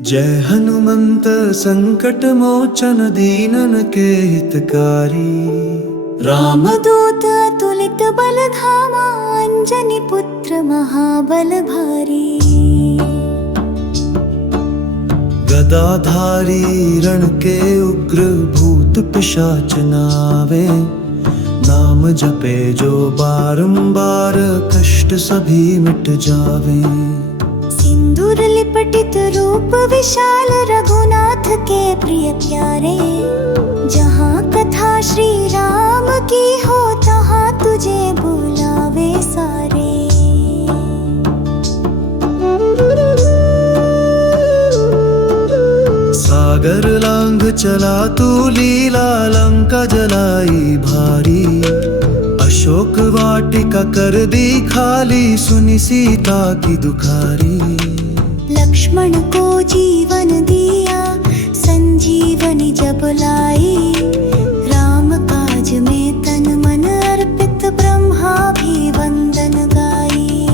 जय हनुमंत संकट मोचन दीनन के हितकारी। रामदूत अतुलित बल धामा, अंजनी पुत्र महाबल भारी। गदाधारी रण के उग्र भूत पिशाच नावे, नाम जपे जो बारंबार कष्ट सभी मिट जावे। सिंदूर लिपटित रूप विशाल, रघुनाथ के प्रिय प्यारे। जहाँ कथा श्री राम की हो, तहाँ तुझे बुलावे सारे। सागर लांघ चला तू लीला, लंका जलाई भारी। अशोक वाटिका कर दी खाली, सुनी सीता की दुखारी। लक्ष्मण को जीवन दिया, संजीवनी जब लाई। राम काज में तन मन अर्पित, ब्रह्मा भी वंदन गाई।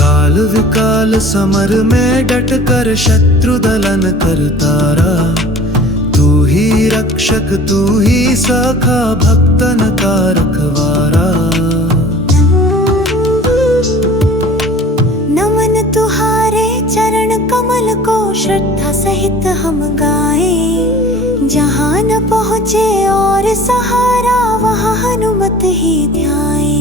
काल विकाल समर में डट कर, शत्रु दलन कर तारा। तू ही रक्षक तू ही सखा, भक्तन का रखवारा। नमन तुहारे चरण कमल को, श्रद्धा सहित हम गाए। जहाँ न पहुँचे और सहारा, वहाँ हनुमत ही ध्याए।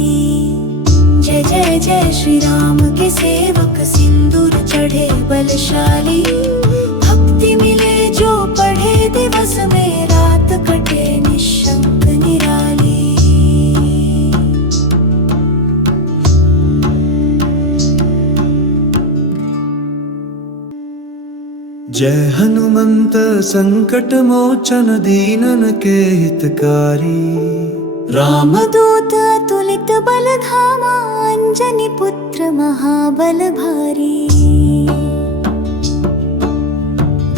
जय जय जय श्री राम के सेवक, सिंदूर चढ़े बलशाली। भक्ति मिले जो पढ़े, दिवस में रात कटे निशंक निराली। जय हनुमंत संकट मोचन दीनन के हितकारी। रामदूत अतुलित बल धामा, अंजनी पुत्र महाबल भारी।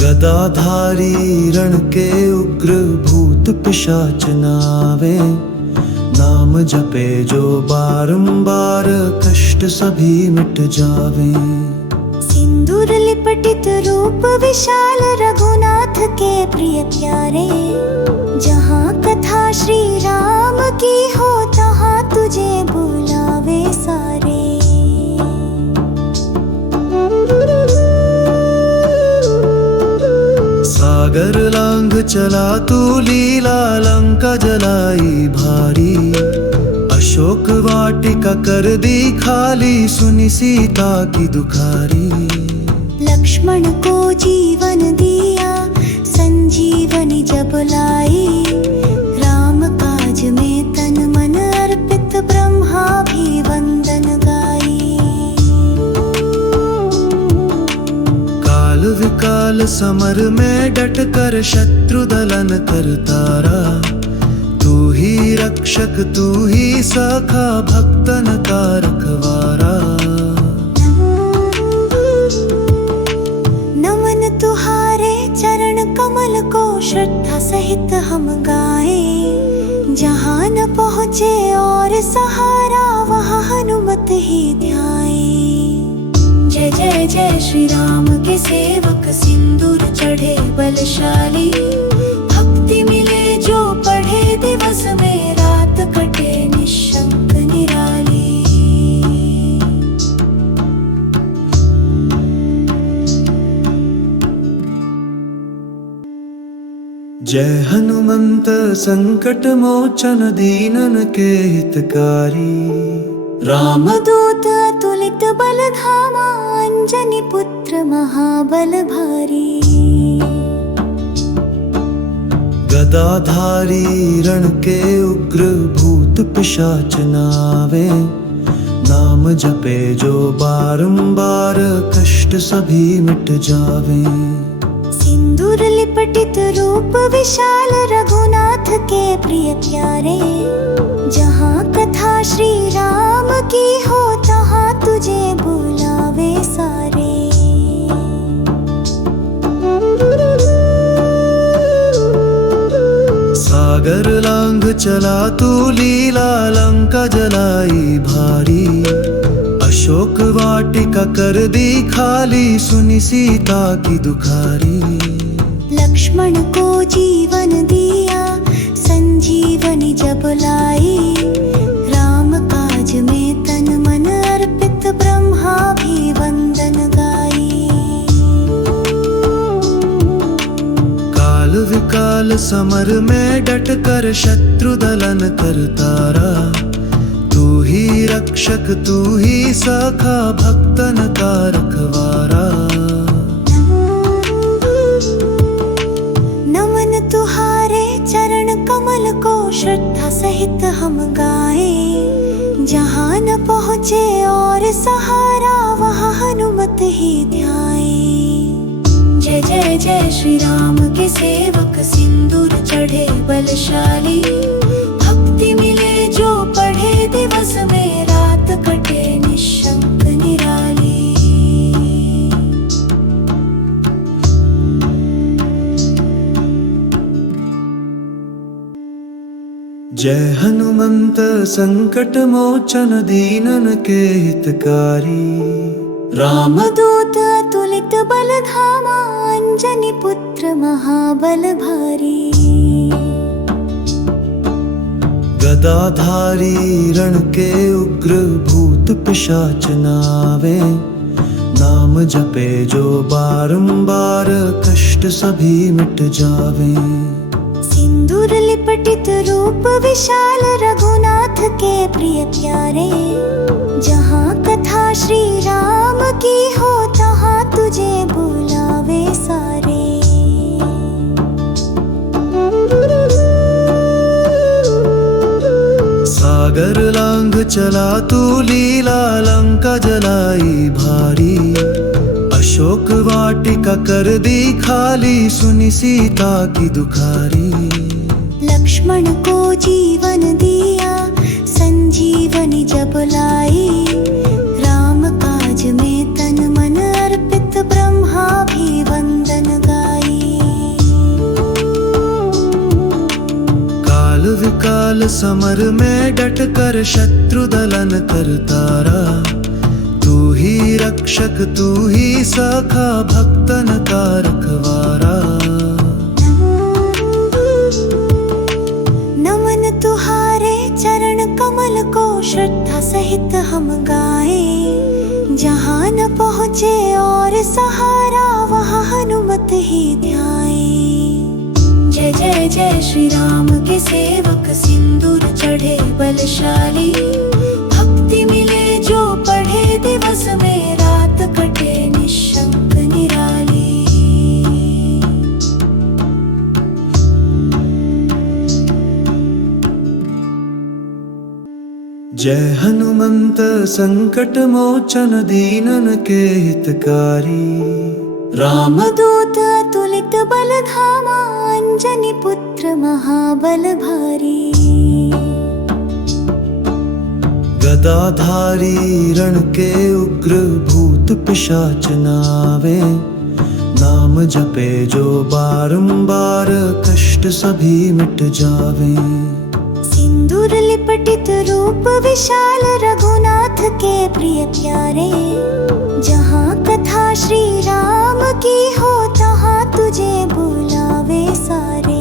गदाधारी रण के उग्र भूत पिशाच नावे, नाम जपे जो बारंबार कष्ट सभी मिट जावे। सिंदूर लिपटित रूप विशाल, रघुनाथ के प्रिय प्यारे। जहाँ कथा श्री राम की हो, तहाँ तुझे बुलावे सारे। सागर लांघ चला तू लीला, लंका जलाई भारी। अशोक वाटिका कर दी खाली, सुनी सीता की दुखारी। लक्ष्मण को जीवन दिया, संजीवनी जब लाई। राम काज में तन मन अर्पित, ब्रह्मा भी वंदन गाई। काल विकाल समर में डट कर, शत्रु दलन कर तारा। तू ही रक्षक तू ही सखा, भक्तन का रखवारा। नमन तुहारे चरण कमल को, श्रद्धा सहित हम गाए। जहाँ न पहुँचे और सहारा, वहाँ हनुमत ही ध्याए। जय जय जय श्री राम के सेवक, सिंदूर चढ़े बलशाली। भक्ति मिले जो पढ़े, दिवस में रात कटे निशंक निराली। जय हनुमंत संकट मोचन दीनन के हितकारी। रामदूत अतुलित बल धामा, अंजनी पुत्र महाबल भारी। गदाधारी रण के उग्र भूत पिशाच नावे, नाम जपे जो बारंबार कष्ट सभी मिट जावे। सिंदूर लिपटित रूप विशाल, रघुनाथ के प्रिय प्यारे। जहाँ कथा श्री राम की हो, तहाँ तुझे बुलावे सारे। सागर लांघ लांघ चला तू लीला लंका जलाई भारी। अशोक वाटिका कर दी खाली सुनी सीता की दुखारी। लक्ष्मण को जीवन दिया संजीवनी जब लाई। राम काज में तन मन अर्पित ब्रह्मा भी वंदन गाई। काल विकाल समर में डट कर शत्रु दलन कर तारा। तू ही रक्षक तू ही सखा भक्तन का रखवारा। नमन तुहारे चरण कमल को श्रद्धा सहित हम गाएं। जहाँ न पहुँचे और सहारा वहाँ हनुमत ही ध्याएं। जय जय जय श्री राम के सेवक सिंदूर चढ़े बलशाली। भक्ति मिले जो पढ़े दिवस में रात कटे निशंक निराली। जय हनुमंत संकट मोचन दीनन के हितकारी। रामदूत अतुलित बल धामा अंजनी पुत्र महाबल भारी। गदाधारी रण के उग्र भूत पिशाच नावे। नाम जपे जो बारंबार कष्ट सभी मिट जावे। सिंदूर लिपटित रूप विशाल रघुनाथ के प्रिय प्यारे। जहाँ कथा श्री राम की हो तहाँ तुझे बुलावे सारे। सागर लांघ चला तू लीला लंका जलाई भारी। अशोक वाटिका कर दी खाली सुनी सीता की दुखारी। लक्ष्मण को जीवन दिया संजीवनी जब लाई। राम काज में तन मन अर्पित ब्रह्मा भी वंदन गाई। काल विकाल समर में डट कर शत्रु दलन कर तारा। तू ही रक्षक तू ही सखा भक्तन का रखवारा। नमन तुहारे चरण कमल को श्रद्धा सहित हम गाएं। जहाँ न पहुँचे और सहारा वहाँ हनुमत ही ध्याएं। जय जय जय श्री राम के सेवक सिंदूर चढ़े बलशाली। भक्ति मिले जो पढ़े दिवस में रात कटे निशंक निराली। जय हनुमंत संकट मोचन दीनन के हितकारी। रामदूत अतुलित बल धामा अंजनी पुत्र महाबल भारी। गदाधारी रण के उग्र भूत पिशाच नावे। नाम जपे जो बारंबार कष्ट सभी मिट जावे। सिंदूर लिपटित रूप विशाल रघुनाथ के प्रिय प्यारे। जहाँ कथा श्री राम की हो तहाँ तुझे बुलावे सारे।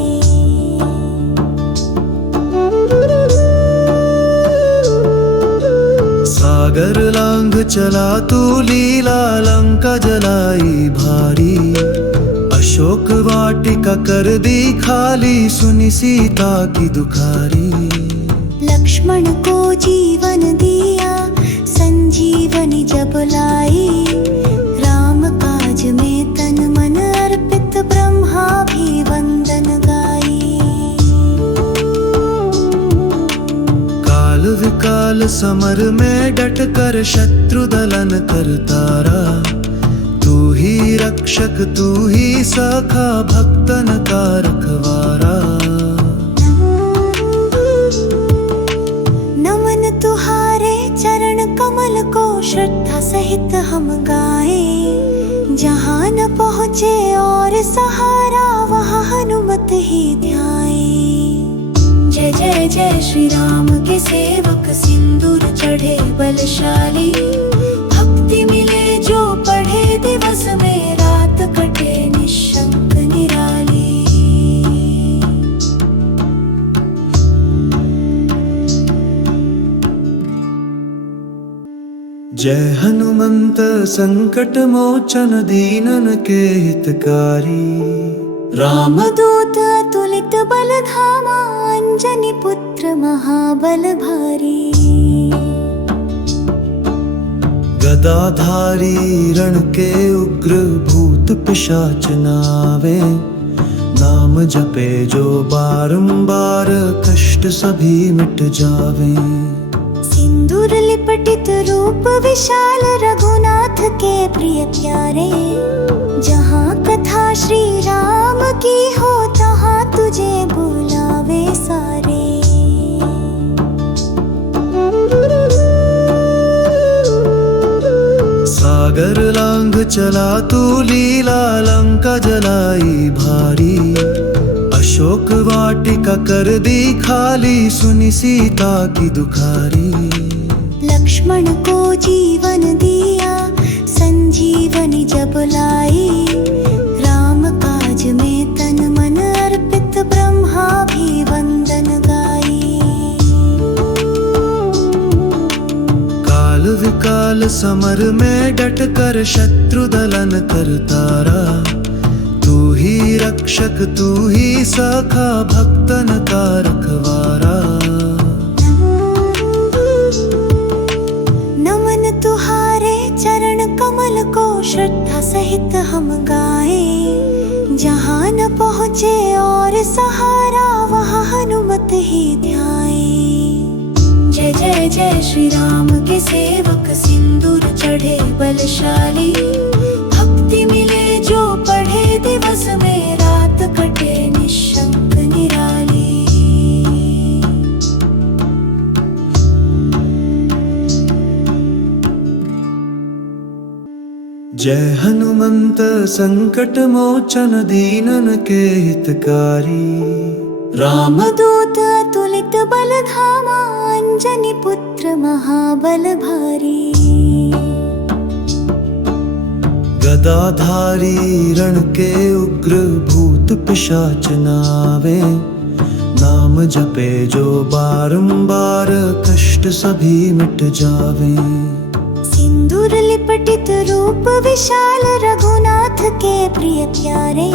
सागर लांघ चला तू लीला लंका जलाई भारी। अशोक वाटिका कर दी खाली सुनी सीता की दुखारी। लक्ष्मण को जीवन दिया संजीवनी जब लाई। राम काज में तन मन अर्पित ब्रह्मा भी वंदन गाई। काल विकाल समर में डट कर शत्रु दलन कर तारा। तू ही रक्षक तू ही सखा भक्तन का रखवारा। नमन तुहारे चरण कमल को श्रद्धा सहित हम गाएं। जहाँ न पहुँचे और सहारा वहाँ हनुमत ही ध्याएं। जय जय जय श्री राम के सेवक सिंदूर चढ़े बलशाली, भक्ति मिले जो पढ़े दिवस में रात कटे निशंक निराली। जय हनुमंत संकट मोचन दीनन के हितकारी, रामदूत अतुलित बल धामा, अंजनी पुत्र महाबल भारी। गदाधारी रण के उग्र भूत पिशाच नावे, नाम जपे जो बारंबार कष्ट सभी मिट जावे। सिंदूर लिपटित रूप विशाल रघुनाथ के प्रिय प्यारे, जहाँ कथा श्री राम की हो तहाँ तुझे बुलावे सारे। सागर लांघ चला तू लीला, लंका जलाई भारी, अशोक वाटिका कर दी खाली, सुनी सीता की दुखारी। लक्ष्मण को जीवन दिया, संजीवनी जब लाई, राम काज में तन मन अर्पित, ब्रह्मा भी वंदन गाई। काल विकाल समर में डट कर शत्रु दलन कर तारा, तू ही रक्षक तू ही सखा, भक्तन का रखवारा। नमन तुहारे चरण कमल को श्रद्धा सहित हम गाएं, जहाँ न पहुँचे और सहारा वहाँ हनुमत ही ध्याएं। जय जय जय श्री राम के सेवक सिंदूर चढ़े बलशाली, भक्ति मिले जो पढ़े दिवस में रात कटे निशंक निराली। जय हनुमंत संकट मोचन दीनन के हितकारी, रामदूत अतुलित बल धामा, अंजनी पुत्र महाबल भारी। गदाधारी रण के उग्र भूत पिशाच नावे, नाम जपे जो बारंबार कष्ट सभी मिट जावे। सिंदूर लिपटित रूप विशाल रघुनाथ के प्रिय प्यारे,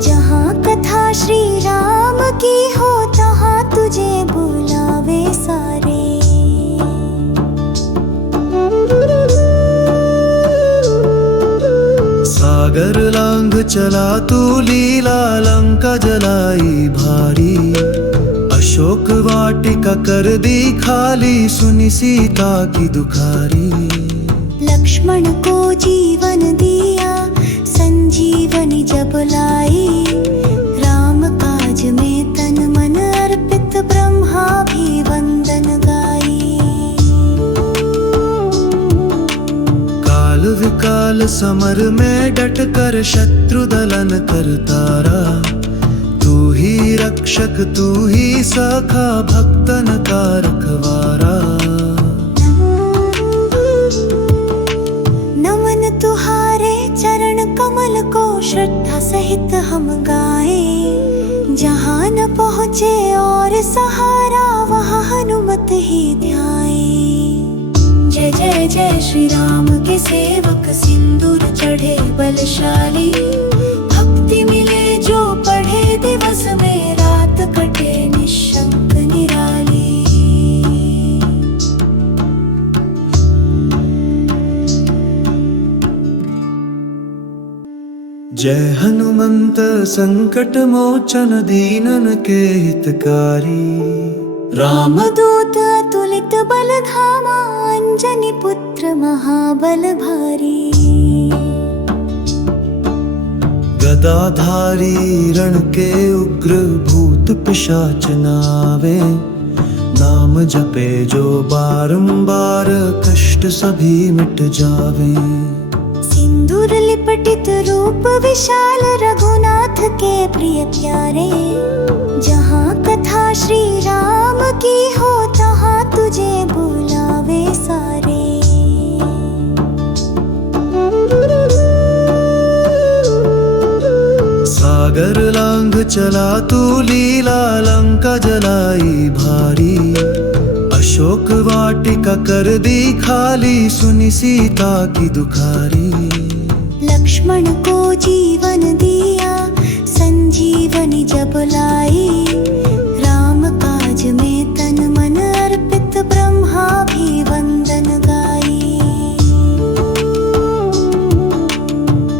जहाँ कथा श्री राम की हो तहाँ तुझे बुलावे सारे। सागर लांघ चला तू लीला, लंका जलाई भारी, अशोक वाटिका कर दी खाली, सुनी सीता की दुखारी। लक्ष्मण को जीवन दिया, संजीवनी जब लाई, राम काज में तन मन अर्पित, ब्रह्मा भी वंदन गाई। काल विकाल समर में डट कर शत्रु दलन कर तारा, तू ही रक्षक तू ही सखा, भक्तन का रखवारा। नमन तुहारे चरण कमल को श्रद्धा सहित हम गाएं, जहाँ न पहुँचे और सहारा वहाँ हनुमत ही ध्याएं। जय जय जय श्री राम के सेवक सिंदूर चढ़े बलशाली, भक्ति मिले जो पढ़े दिवस में रात कटे निशंक निराली। जय हनुमंत संकट मोचन दीनन के हितकारी, रामदूत अतुलित बल धामा, अंजनी पुत्र महाबल भारी। गदाधारी रण के उग्र भूत पिशाच नावे, नाम जपे जो बारंबार कष्ट सभी मिट जावे। सिंदूर लिप लिपटित रूप विशाल रघुनाथ के प्रिय प्यारे। जहाँ कथा श्री राम की हो तहाँ तुझे बुलावे सारे। सागर लांघ चला तू लीला लंका जलाई भारी। अशोक वाटिका कर दी खाली सुनी सीता की दुखारी। लक्ष्मण को जीवन दिया संजीवनी जब लाई। राम काज में तन मन अर्पित ब्रह्मा भी वंदन गाई।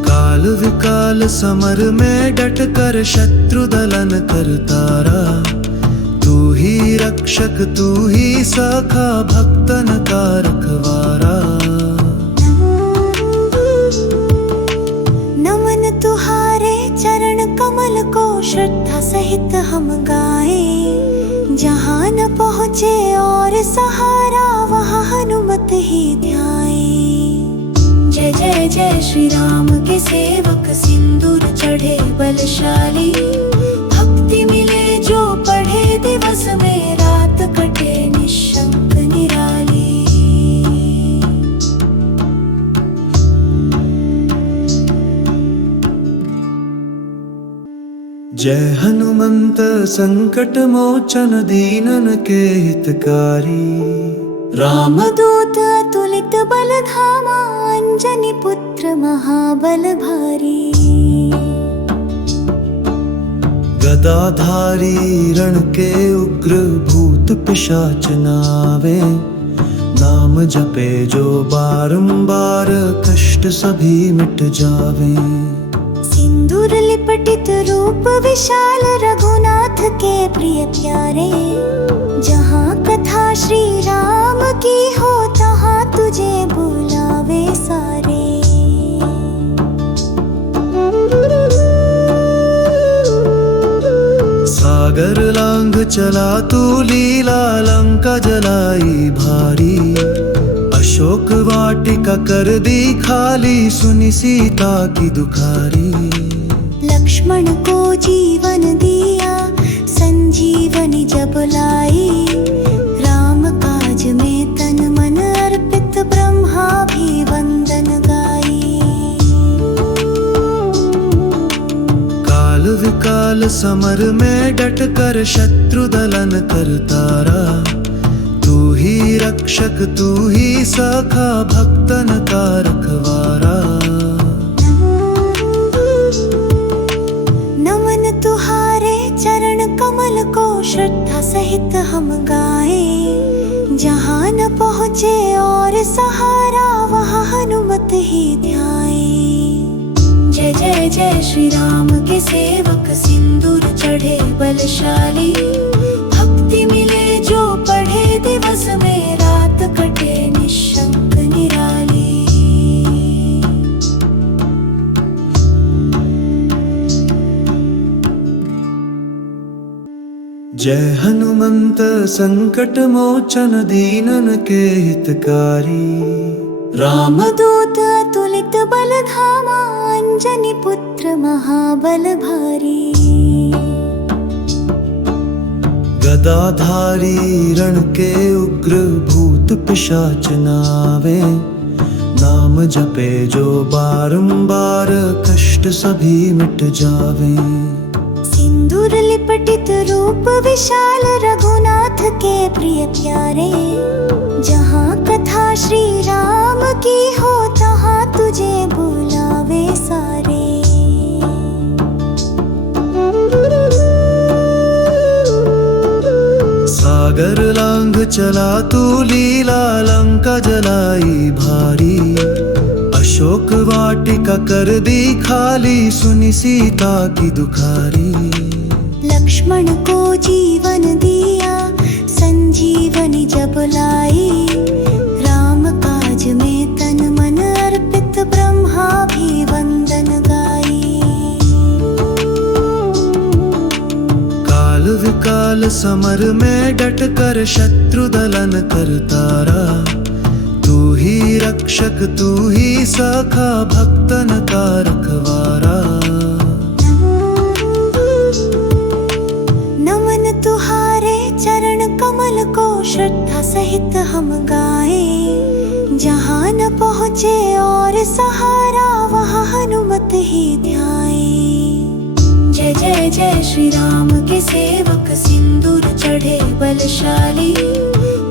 काल विकाल समर में डट कर शत्रु दलन कर तारा। तू ही रक्षक तू ही सखा भक्तन का रखवारा। नमन तुहारे चरण कमल को श्रद्धा सहित हम गाए। जहाँ न पहुँचे और सहारा वहाँ हनुमत ही ध्याए। जय जय जय श्री राम के सेवक सिंदूर चढ़े बलशाली। भक्ति मिले जो पढ़े दिवस में रात कटे निशंक निराली। जय हनुमंत संकट मोचन दीनन के हितकारी। रामदूत अतुलित बल धामा अंजनी पुत्र महाबल भारी। गदाधारी रण के उग्र भूत पिशाच नावे। नाम जपे जो बारंबार कष्ट सभी मिट जावे। सिंदूर लिपटित रूप विशाल रघुनाथ के प्रिय प्यारे। जहाँ कथा श्री राम की हो तहाँ तुझे बुलावे सारे। सागर लांघ चला तू लीला लंका जलाई भारी। अशोक वाटिका कर दी खाली सुनी सीता की दुखारी। लक्ष्मण को जीवन दिया संजीवनी जब लाई। राम काज में तन मन अर्पित ब्रह्मा भी वंदन गाई। काल विकाल समर में डट कर शत्रु दलन कर तारा। तू ही रक्षक तू ही सखा भक्तन का रखवारा। नमन तुहारे चरण कमल को श्रद्धा सहित हम गाए। जहाँ न पहुँचे और सहारा वहाँ हनुमत ही ध्याए। जय जय जय श्री राम के सेवक सिंदूर चढ़े बलशाली। भक्ति मिले जो पढ़े दिवस में रात कटे निशंक निराली। जय हनुमंत संकट मोचन दीनन के हितकारी। रामदूत अतुलित बल धामा अंजनी पुत्र महाबल भारी। गदाधारी रण के उग्र भूत पिशाच नावे। नाम जपे जो बारंबार कष्ट सभी मिट जावे। सिंदूर लिपटित रूप विशाल रघुनाथ के प्रिय प्यारे। जहाँ कथा श्री राम की हो तहाँ तुझे बुलावे सारे। सागर लांघ चला तू लीला लंका जलाई भारी। अशोक वाटिका कर दी खाली सुनी सीता की दुखारी। लक्ष्मण को जीवन दिया संजीवनी जब लाई। राम काज में तन मन अर्पित ब्रह्मा भी वंदन गाई। काल विकाल समर में डट कर शत्रु दलन कर तारा। तू ही रक्षक रक्षक तू ही सखा भक्तन का रखवारा। नमन तुम्हारे चरण कमल को श्रद्धा सहित हम गाए। जहाँ न पहुँचे और सहारा वहाँ हनुमत ही ध्याए। जय जय जय श्री राम के सेवक सिंदूर चढ़े बलशाली।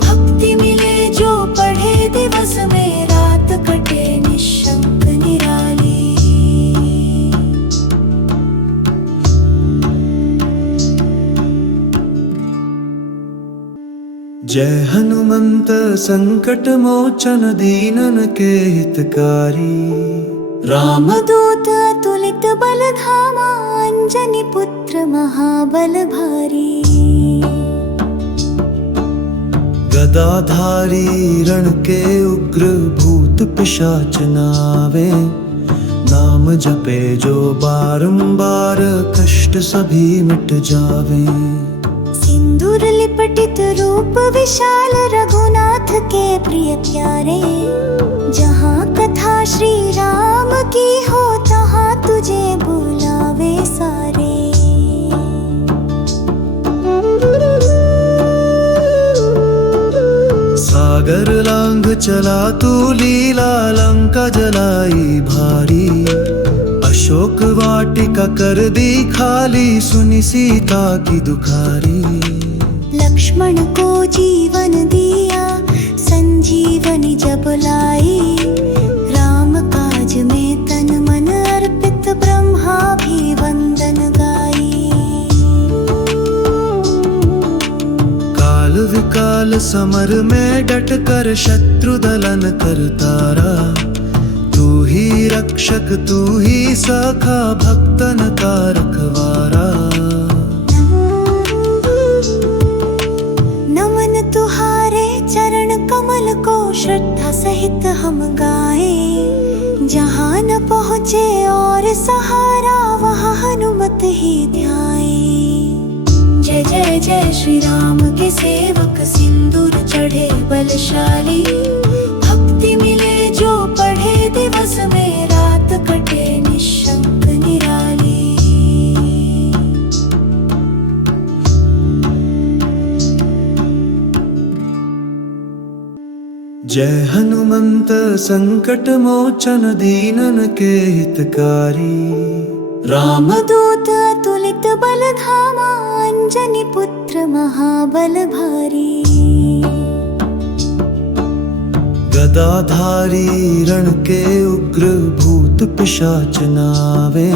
भक्ति मिले जो पढ़े दिवस में रात कटे निशंक निराली। जय हनुमंत संकट मोचन दीनन के हितकारी। रामदूत अतुलित बल धामा अंजनी पुत्र महाबल भारी। गदाधारी रण के उग्र भूत पिशाच नावे। नाम जपे जो बारंबार कष्ट सभी मिट जावे। सिंदूर लिपटित रूप विशाल रघुनाथ के प्रिय प्यारे। जहाँ कथा श्री राम की हो तहाँ तुझे बुलावे सारे। सागर लांघ चला तू लीला लंका जलाई भारी। अशोक वाटिका कर दी खाली सुनी सीता की दुखारी। लक्ष्मण को जीवन दिया संजीवनी जब लाई। राम काज में तन मन अर्पित ब्रह्मा भी वंदन गाई। काल विकाल समर में डट कर शत्रु दलन कर तारा। तू ही रक्षक तू ही सखा भक्तन का रखवारा। नमन तुम्हारे चरण कमल को श्रद्धा सहित हम गाए। जहाँ न पहुँचे और सहारा वहाँ हनुमत ही ध्याए। जय जय जय श्री राम के सेवक सिंदूर चढ़े बलशाली। भक्ति मिले जो पढ़े दिवस में रात कटे निशंक निराली। जय हनुमंत संकट मोचन दीनन के हितकारी। रामदूत अतुलित बल धामा अंजनी पुत्र महाबल भारी। गदाधारी रण के उग्र भूत पिशाच नावे।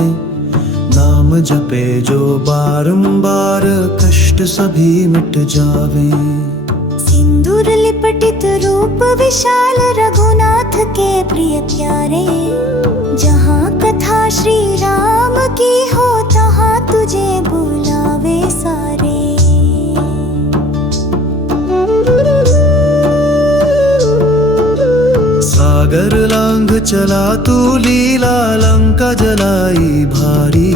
नाम जपे जो बारंबार कष्ट सभी मिट जावे। सिंदूर लिपटित रूप विशाल रघुनाथ के प्रिय प्यारे। जहाँ कथा श्री राम की हो तहाँ तुझे बुलावे सारे। सागर लांघ चला तू लीला लंका जलाई भारी।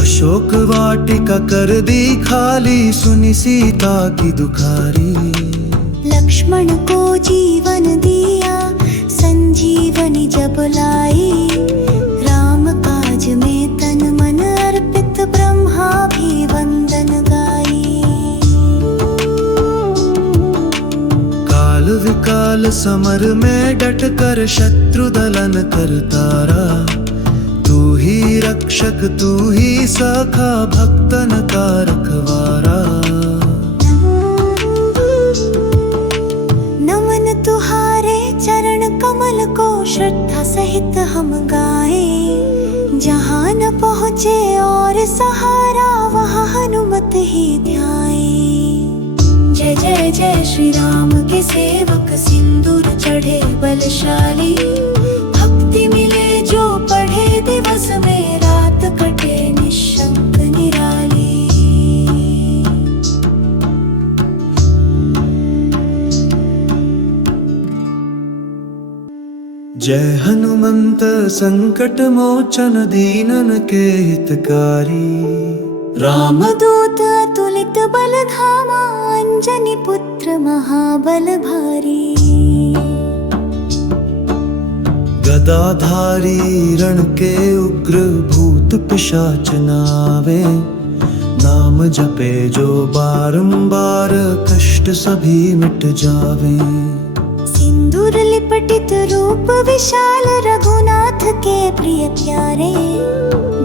अशोक वाटिका कर दी खाली सुनी सीता की दुखारी। लक्ष्मण को जीवन दिया संजीवनी जब लाई। राम काज में तन मन अर्पित ब्रह्मा भी वंदन गाई। काल विकाल समर में डट कर शत्रु दलन कर तारा। तू ही रक्षक तू ही सखा भक्तन का रखवारा। नमन तुम्हारे चरण कमल को श्रद्धा सहित हम गाए। जहाँ न पहुँचे और सहारा वहाँ हनुमत ही ध्याए। जय जय जय श्री राम के सेवक सिंदूर चढ़े बलशाली। भक्ति मिले जो पढ़े दिवस में रात कटे निशंक निराली। जय हनुमंत संकट मोचन दीनन के हितकारी। रामदूत अतुलित बल धामा अंजनी पुत्र महाबल भारी। गदाधारी रण के उग्र भूत पिशाच नावे, नाम जपे जो बारंबार कष्ट सभी मिट जावे। सिंदूर लिपटित रूप विशाल रघुनाथ के प्रिय प्यारे,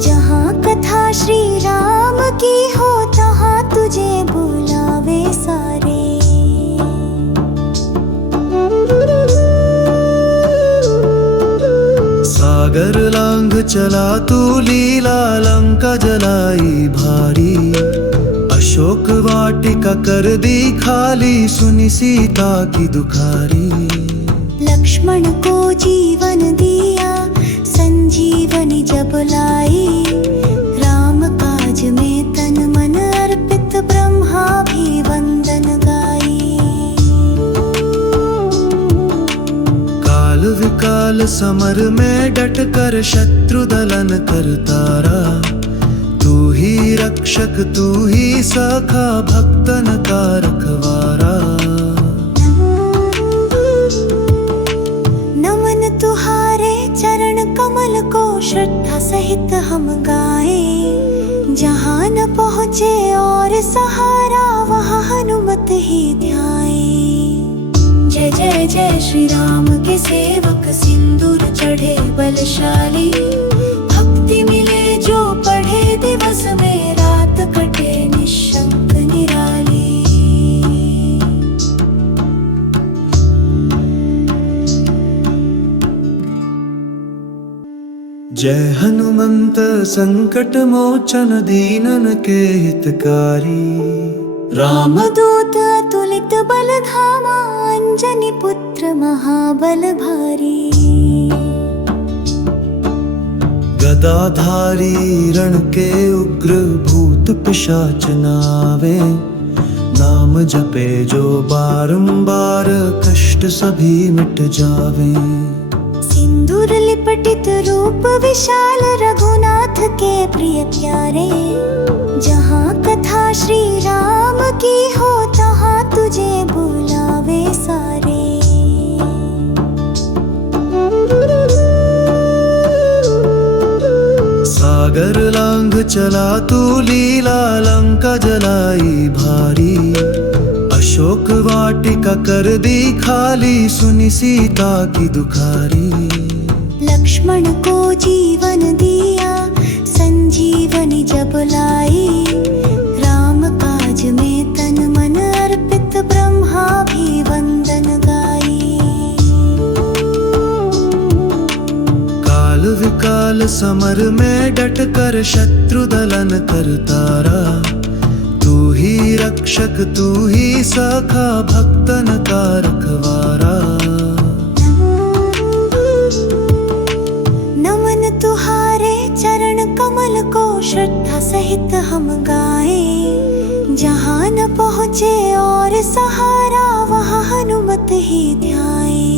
जहाँ कथा श्री राम की हो तहाँ तुझे बुलावे सारे। सागर लांघ चला तू लीला लंका जलाई भारी, अशोक वाटिका कर दी खाली सुनी सीता की दुखारी। लक्ष्मण को जीवन दिया संजीवनी जब लाई, राम काज में तन मन अर्पित ब्रह्मा भी वंदन गाई। काल विकाल समर में डट कर शत्रु दलन करतारा, तू ही रक्षक तू ही सखा भक्तन का रखवारा। नमन तुहारे चरण कमल को श्रद्धा सहित हम गाएं, जहाँ न पहुँचे और सहारा वहाँ हनुमत ही ध्याएं। जय जय जय श्री राम के सेवक सिंदूर चढ़े बलशाली, भक्ति मिले जो पढ़े दिवस में रात कटे निशंक निराली। जय हनुमंत संकट मोचन दीनन के हितकारी, रामदूत अतुलित बल धामा, अंजनी पुत्र महाबल भारी। गदाधारी रण के उग्र भूत पिशाच नावे, नाम जपे जो बारंबार कष्ट सभी मिट जावे। सिंदूर लिपटित रूप विशाल रघुनाथ के प्रिय प्यारे, जहाँ कथा श्री राम की हो तहाँ तुझे बुलावे सारे। सागर लांघ चला तू लीला लंका जलाई भारी, अशोक वाटिका कर दी खाली सुनी सीता की दुखारी। लक्ष्मण को जीवन दिया संजीवनी जब लाई, राम काज में तन मन अर्पित ब्रह्मा भी वंदन गाई। काल विकाल समर में डट कर शत्रु दलन करतारा, तू ही रक्षक तू ही सखा भक्तन का रखवारा। नमन तुहारे चरण कमल को श्रद्धा सहित हम गाएं, जहाँ न पहुँचे और सहारा वहाँ हनुमत ही ध्याएं।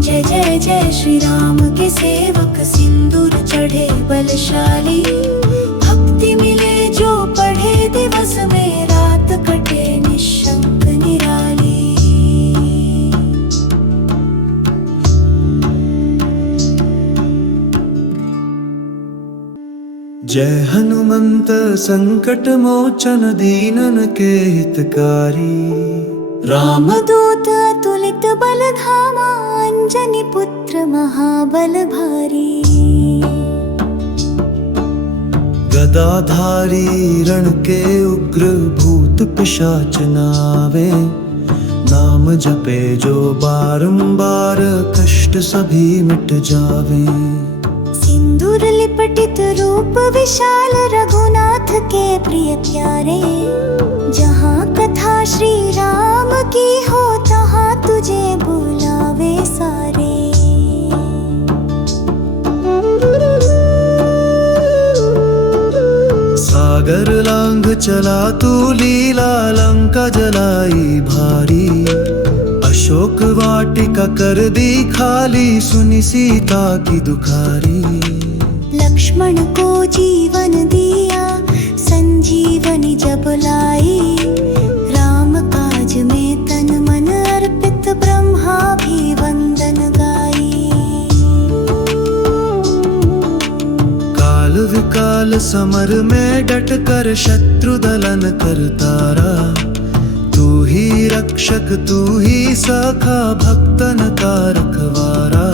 जय जय जय श्री राम के सेवक सिंदूर चढ़े बलशाली, भक्ति मिले जो पढ़े दिवस में रात कटे निशंक निराली। जय हनुमंत संकट मोचन दीनन के हितकारी, रामदूत अतुलित बल धामा, अंजनी पुत्र महाबल भारी। गदाधारी रण के उग्र भूत पिशाच नावे, नाम जपे जो बारंबार कष्ट सभी मिट जावे। सिंदूर लिपटित रूप विशाल रघुनाथ के प्रिय प्यारे, जहाँ कथा श्री राम की हो तहाँ तुझे बुलावे सारे। सागर लांघ चला तू लीला लंका जलाई भारी, अशोक वाटिका कर दी खाली सुनी सीता की दुखारी। लक्ष्मण को जीवन दिया संजीवनी जब लाई, राम काज में तन मन अर्पित ब्रह्मा भी वंदन गाई। विकाल समर में डट कर शत्रु दलन करतारा। तू ही रक्षक तू ही सखा भक्तन का रखवारा।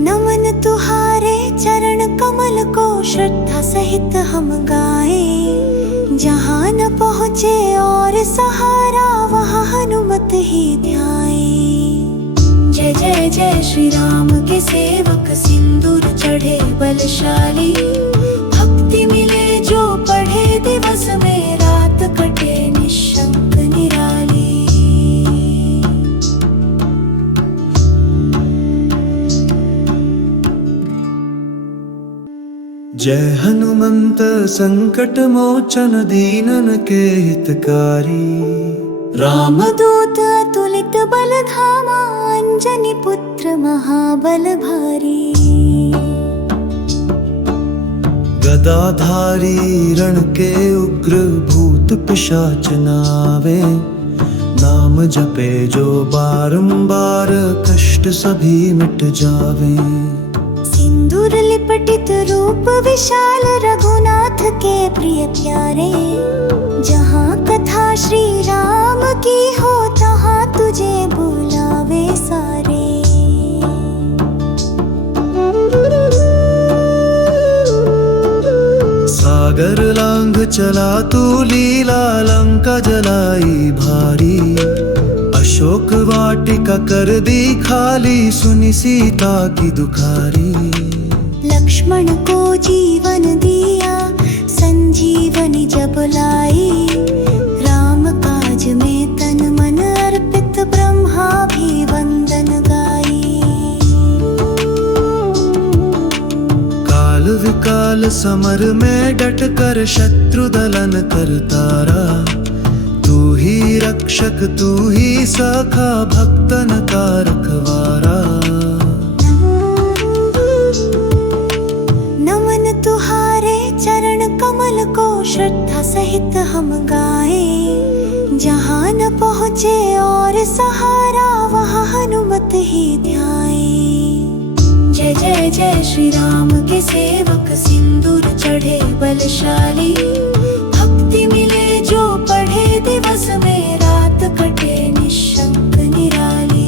नमन तुहारे चरण कमल को श्रद्धा सहित हम गाए। जहाँ न पहुँचे और सहारा वहाँ हनुमत ही ध्याए। जय जय जय श्री राम के सेवक सिंदूर चढ़े बलशाली। भक्ति मिले जो पढ़े दिवस में रात कटे निशंक निराली। जय हनुमंत संकट मोचन दीनन के हितकारी। रामदूत अतुलित बल धामा अंजनी पुत्र महाबल भारी। गदाधारी रण के उग्र भूत पिशाच नावे। नाम जपे जो बारंबार कष्ट सभी मिट जावे। सिंदूर लिपटित रूप विशाल रघुनाथ के प्रिय प्यारे। जहाँ कथा श्री राम की हो तहाँ तुझे बुलावे सारे। सागर लांघ चला तू लीला लंका जलाई भारी। अशोक वाटिका कर दी खाली सुनी सीता की दुखारी। लक्ष्मण को जीवन दिया संजीवनी जब लाई। राम काज में तन मन अर्पित ब्रह्मा भी वंदन गाई। काल विकाल समर में डट कर शत्रु दलन करतारा। तू ही रक्षक तू ही सखा भक्तन का रखवारा। नमन तुहारे चरण कमल को श्रद्धा सहित हम गाए। जहाँ न पहुँचे और सहारा वहाँ हनुमत ही ध्याए। जय जय जय श्री राम के सेवक सिंदूर चढ़े बलशाली। भक्ति मिले जो पढ़े दिवस में रात कटे निशंक निराली।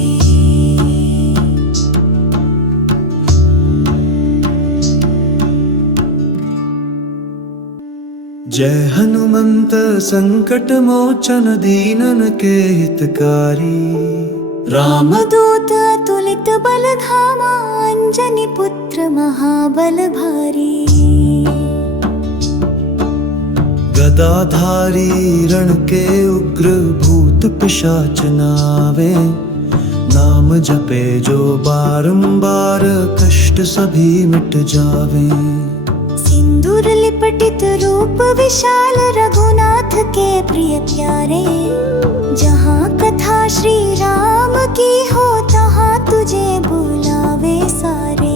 जय हनुमंत संकट मोचन दीनन के हितकारी। रामदूत अतुलित बल धामा अंजनी पुत्र महाबल भारी। गदाधारी रण के उग्र भूत पिशाच नावे। नाम जपे जो बारंबार कष्ट सभी मिट जावे। सिंदूर लिपटित रूप विशाल रघुनाथ के प्रिय प्यारे। जहाँ कथा श्री राम की हो तहाँ तुझे बुलावे सारे।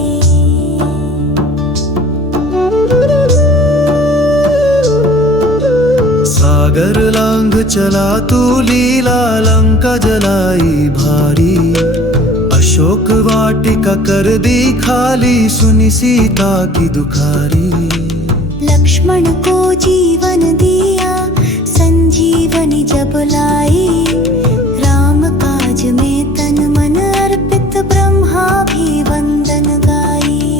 सागर लांघ चला तू लीला लंका जलाई भारी। अशोक वाटिका कर दी खाली सुनी सीता की दुखारी। लक्ष्मण को जीवन दिया संजीवनी जब लाई। राम काज में तन मन अर्पित ब्रह्मा भी वंदन गाई।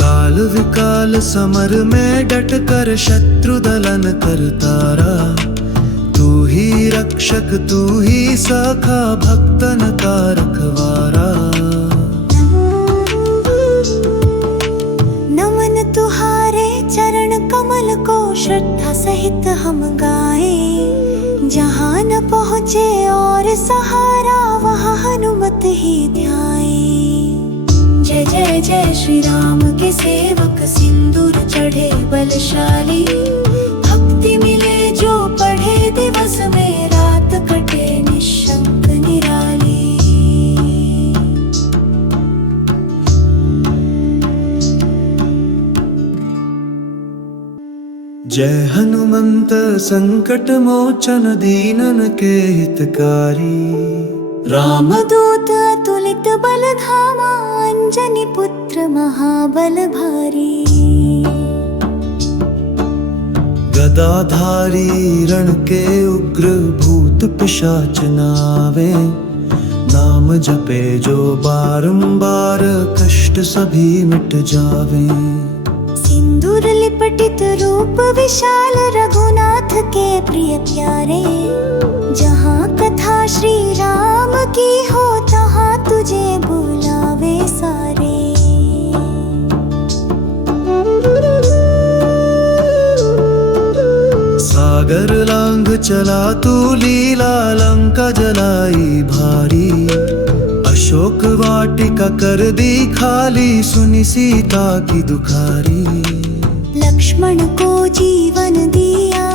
काल विकाल समर में डट कर शत्रु दलन करतारा। तू ही रक्षक तू ही सखा भक्तन का रखवारा। नमन तुहारे चरण कमल को श्रद्धा सहित हम गाए। जहाँ न पहुँचे और सहारा वहाँ हनुमत ही ध्याए। जय जय जय श्री राम के सेवक सिंदूर चढ़े बलशाली। भक्ति मिले जो पढ़े दिवस में रात कटे निशंक निराली। जय हनुमंत संकट मोचन दीनन के हितकारी। रामदूत अतुलित बल धामा, अंजनी पुत्र महाबल भारी। गदाधारी रण के उग्र भूत पिशाच नावे, नाम जपे जो बारंबार कष्ट सभी मिट जावे। सिंदूर लिपटित रूप विशाल, रघुनाथ के प्रिय प्यारे। जहाँ कथा श्री राम की हो, तहाँ तुझे बुलावे सारे। सागर लांघ चला तू लीला, लंका जलाई भारी। अशोक वाटिका कर दी खाली, सुनी सीता की दुखारी। लक्ष्मण को जीवन दिया,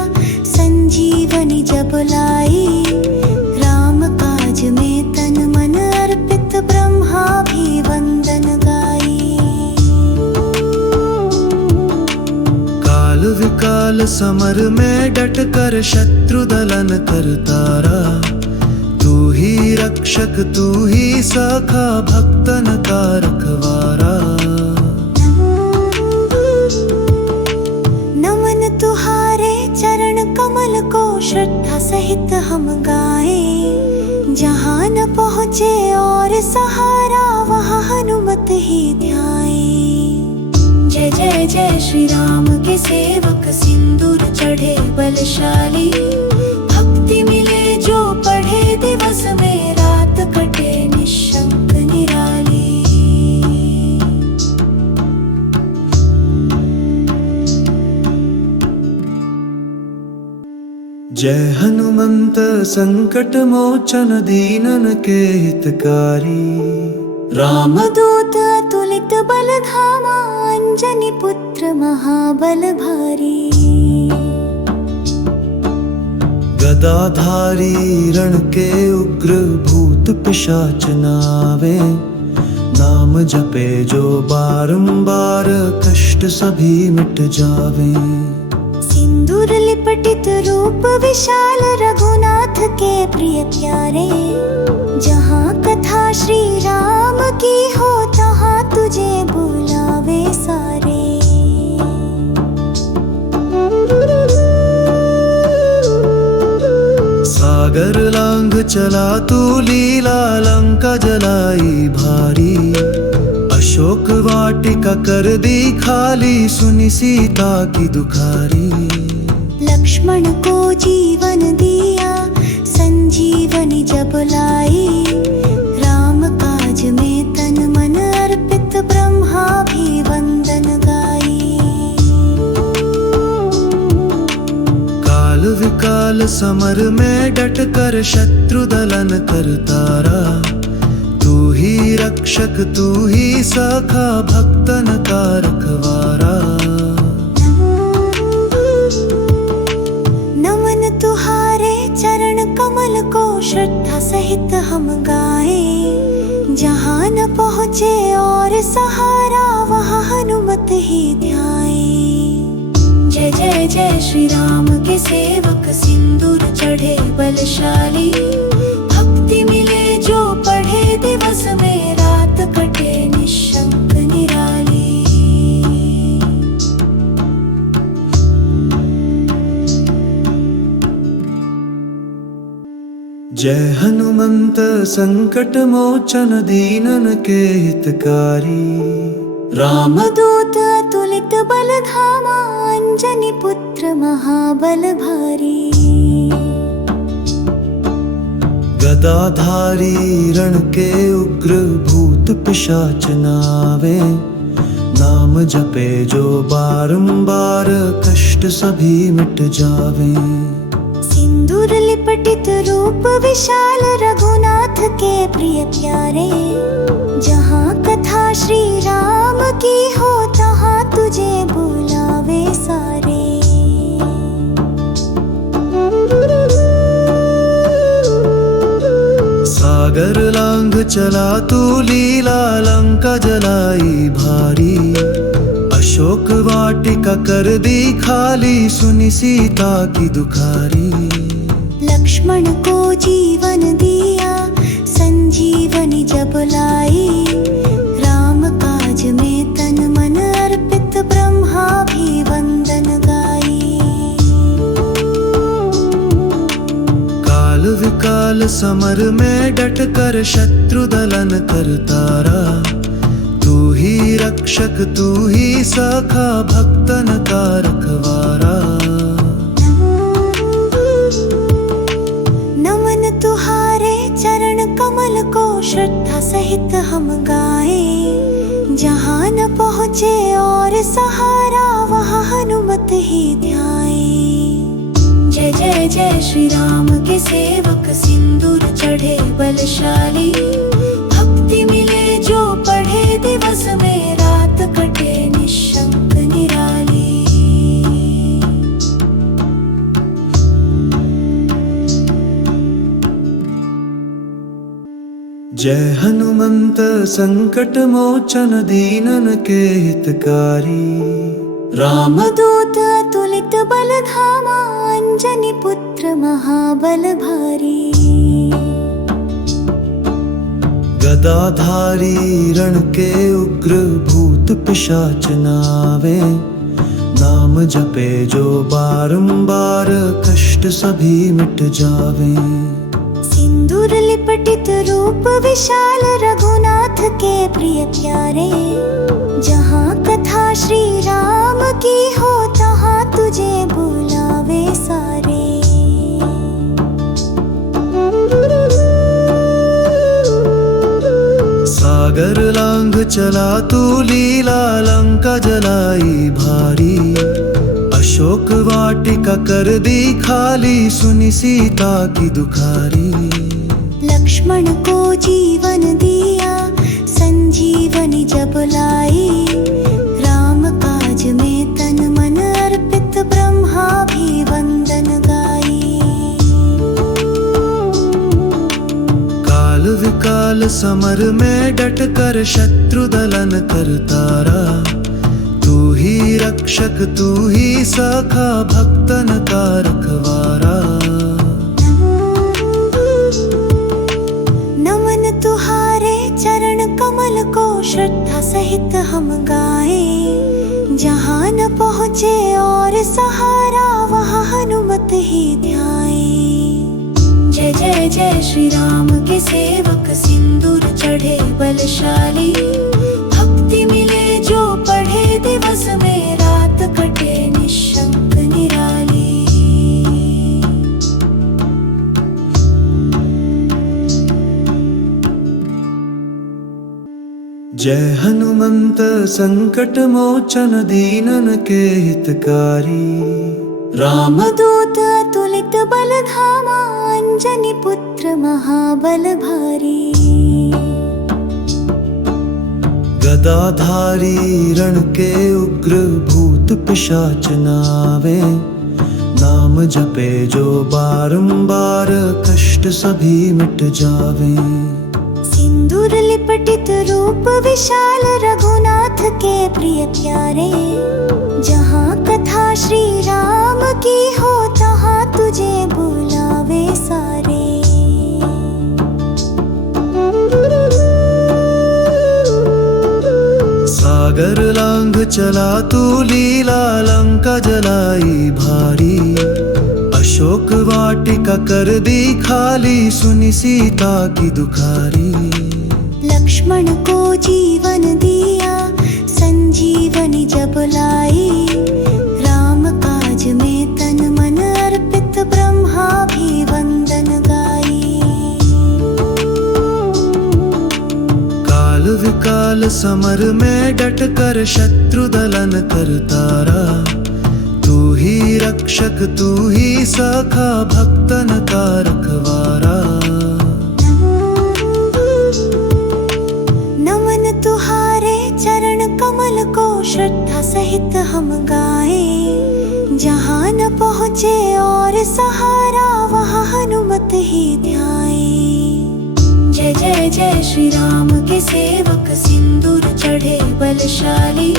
संजीवनी जब लाई। राम काज में तन मन अर्पित, ब्रह्मा भी वंदन गाई। काल विकाल समर में डट कर, शत्रु दलन कर तारा। तू ही रक्षक तू ही सखा, भक्तन का रखवारा। नमन तुहारे चरण कमल को, श्रद्धा सहित हम गाएं। जहाँ न पहुँचे और सहारा, वहाँ हनुमत ही ध्याएं। जय जय जय श्री राम के सेवक, सिंदूर चढ़े बलशाली। भक्ति मिले जो पढ़े, दिवस में रात कटे निशंक निराली। जय हनुमंत संकट मोचन, दीनन के हितकारी। रामदूत अतुलित बल धामा, अंजनी पुत्र महाबल भारी। गदाधारी रण के उग्र भूत पिशाच नावे, नाम जपे जो बारंबार कष्ट सभी मिट जावे। सिंदूर लिपटित रूप विशाल, रघुनाथ के प्रिय प्यारे। जहाँ कथा श्री राम की हो, तहाँ तुझे बुलावे सारे। सागर लांघ चला तू लीला, लंका जलाई भारी। अशोक वाटिका कर दी खाली, सुनी सीता की दुखारी। लक्ष्मण को जीवन दिया, संजीवनी जब लाई। राम काज में तन मन अर्पित, ब्रह्मा भी वंदन गाई। काल विकाल समर में डट कर, शत्रु दलन कर तारा। तू ही रक्षक तू ही सखा, भक्तन का रखवारा। नमन तुहारे चरण कमल को, श्रद्धा सहित हम गाएं। जहाँ न पहुँचे और सहारा, वहाँ हनुमत ही ध्याएं। जय जय जय श्री राम के सेवक, सिंदूर चढ़े बलशाली। भक्ति मिले जो पढ़े, दिवस में रात कटे निशंक निराली। जय हनुमंत संकट मोचन, दीनन के हितकारी। रामदूत अतुलित बल धामा, अंजनी पुत्र महाबल भारी। गदाधारी रण के उग्र भूत पिशाच नावे, नाम जपे जो बारंबार कष्ट सभी मिट जावे। सिंदूर लिपटित रूप विशाल, रघुनाथ के प्रिय प्यारे। जहाँ कथा श्री राम की हो, तहाँ तुझे बुलावे सारे। सागर लांघ चला तू लीला, लंका जलाई भारी। अशोक वाटिका कर दी खाली, सुनी सीता की दुखारी। लक्ष्मण को जीवन दिया, जब लाई, राम काज में तन मन अर्पित ब्रह्मा भी वंदन गाई। काल विकाल समर में डट कर शत्रु दलन कर तारा, तू ही रक्षक तू ही सखा भक्तन का रखवारा। नमन तुहारे चरण कमल को श्रद्धा सहित हम गाएं, जहाँ न पहुँचे और सहारा वहाँ हनुमत ही ध्याएं। जय जय जय श्री राम के सेवक सिंदूर चढ़े बलशाली, भक्ति मिले जो पढ़े दिवस में रात कटे निशंक निराली। जय हनुमंत संकट मोचन दीनन के हितकारी, रामदूत अतुलित बल धामा, अंजनी पुत्र महाबल भारी। गदाधारी रण के उग्र भूत पिशाच नावे, नाम जपे जो बारंबार कष्ट सभी मिट जावे। सिंदूर लिपटित रूप विशाल रघुनाथ के प्रिय प्यारे, जहाँ कथा श्री राम की हो तहाँ तुझे बुलावे सारे। सागर लांघ चला तू लीला, लंका जलाई भारी, अशोक वाटिका कर दी खाली, सुनी सीता की दुखारी। लक्ष्मण को जीवन दिया, संजीवनी जब लाई, राम काज में तन मन अर्पित ब्रह्मा भी वंदन गाई। काल विकाल समर में डट कर शत्रु दलन कर तारा, तू ही रक्षक तू ही सखा भक्तन का रखवारा। नमन तुहारे चरण कमल को श्रद्धा सहित हम गाएं, जहाँ न पहुँचे और सहारा वहाँ हनुमत ही ध्याएं। जय जय जय श्री राम के सेवक सिंदूर चढ़े बलशाली, भक्ति मिले जो पढ़े दिवस में रात कटे निशंक निराली। जय हनुमंत संकट मोचन दीनन के हितकारी, रामदूत अतुलित बल धामा, अंजनी पुत्र महाबल भारी। गदाधारी रण के उग्र भूत पिशाच नावे, नाम जपे जो बारंबार कष्ट सभी मिट जावे। सिंदूर लिपटित रूप विशाल रघुनाथ के प्रिय प्यारे, जहाँ कथा श्री राम की हो तहाँ तुझे बुलावे सारे। सागर लांघ चला तू लीला, लंका जलाई भारी, अशोक वाटिका कर दी खाली, सुनी सीता की दुखारी। लक्ष्मण को जीवन दिया, संजीवनी जब लाई, राम काज में तन मन अर्पित ब्रह्मा भी वंदन गाई। काल विकाल समर में डट कर शत्रु दलन कर तारा, तू ही रक्षक तू ही सखा भक्तन का रखवारा। नमन तुहारे चरण कमल को श्रद्धा सहित हम गाएं, जहाँ न पहुँचे और सहारा वहाँ हनुमत ही ध्याएं। जय जय जय श्री राम के सेवक सिंदूर चढ़े बलशाली,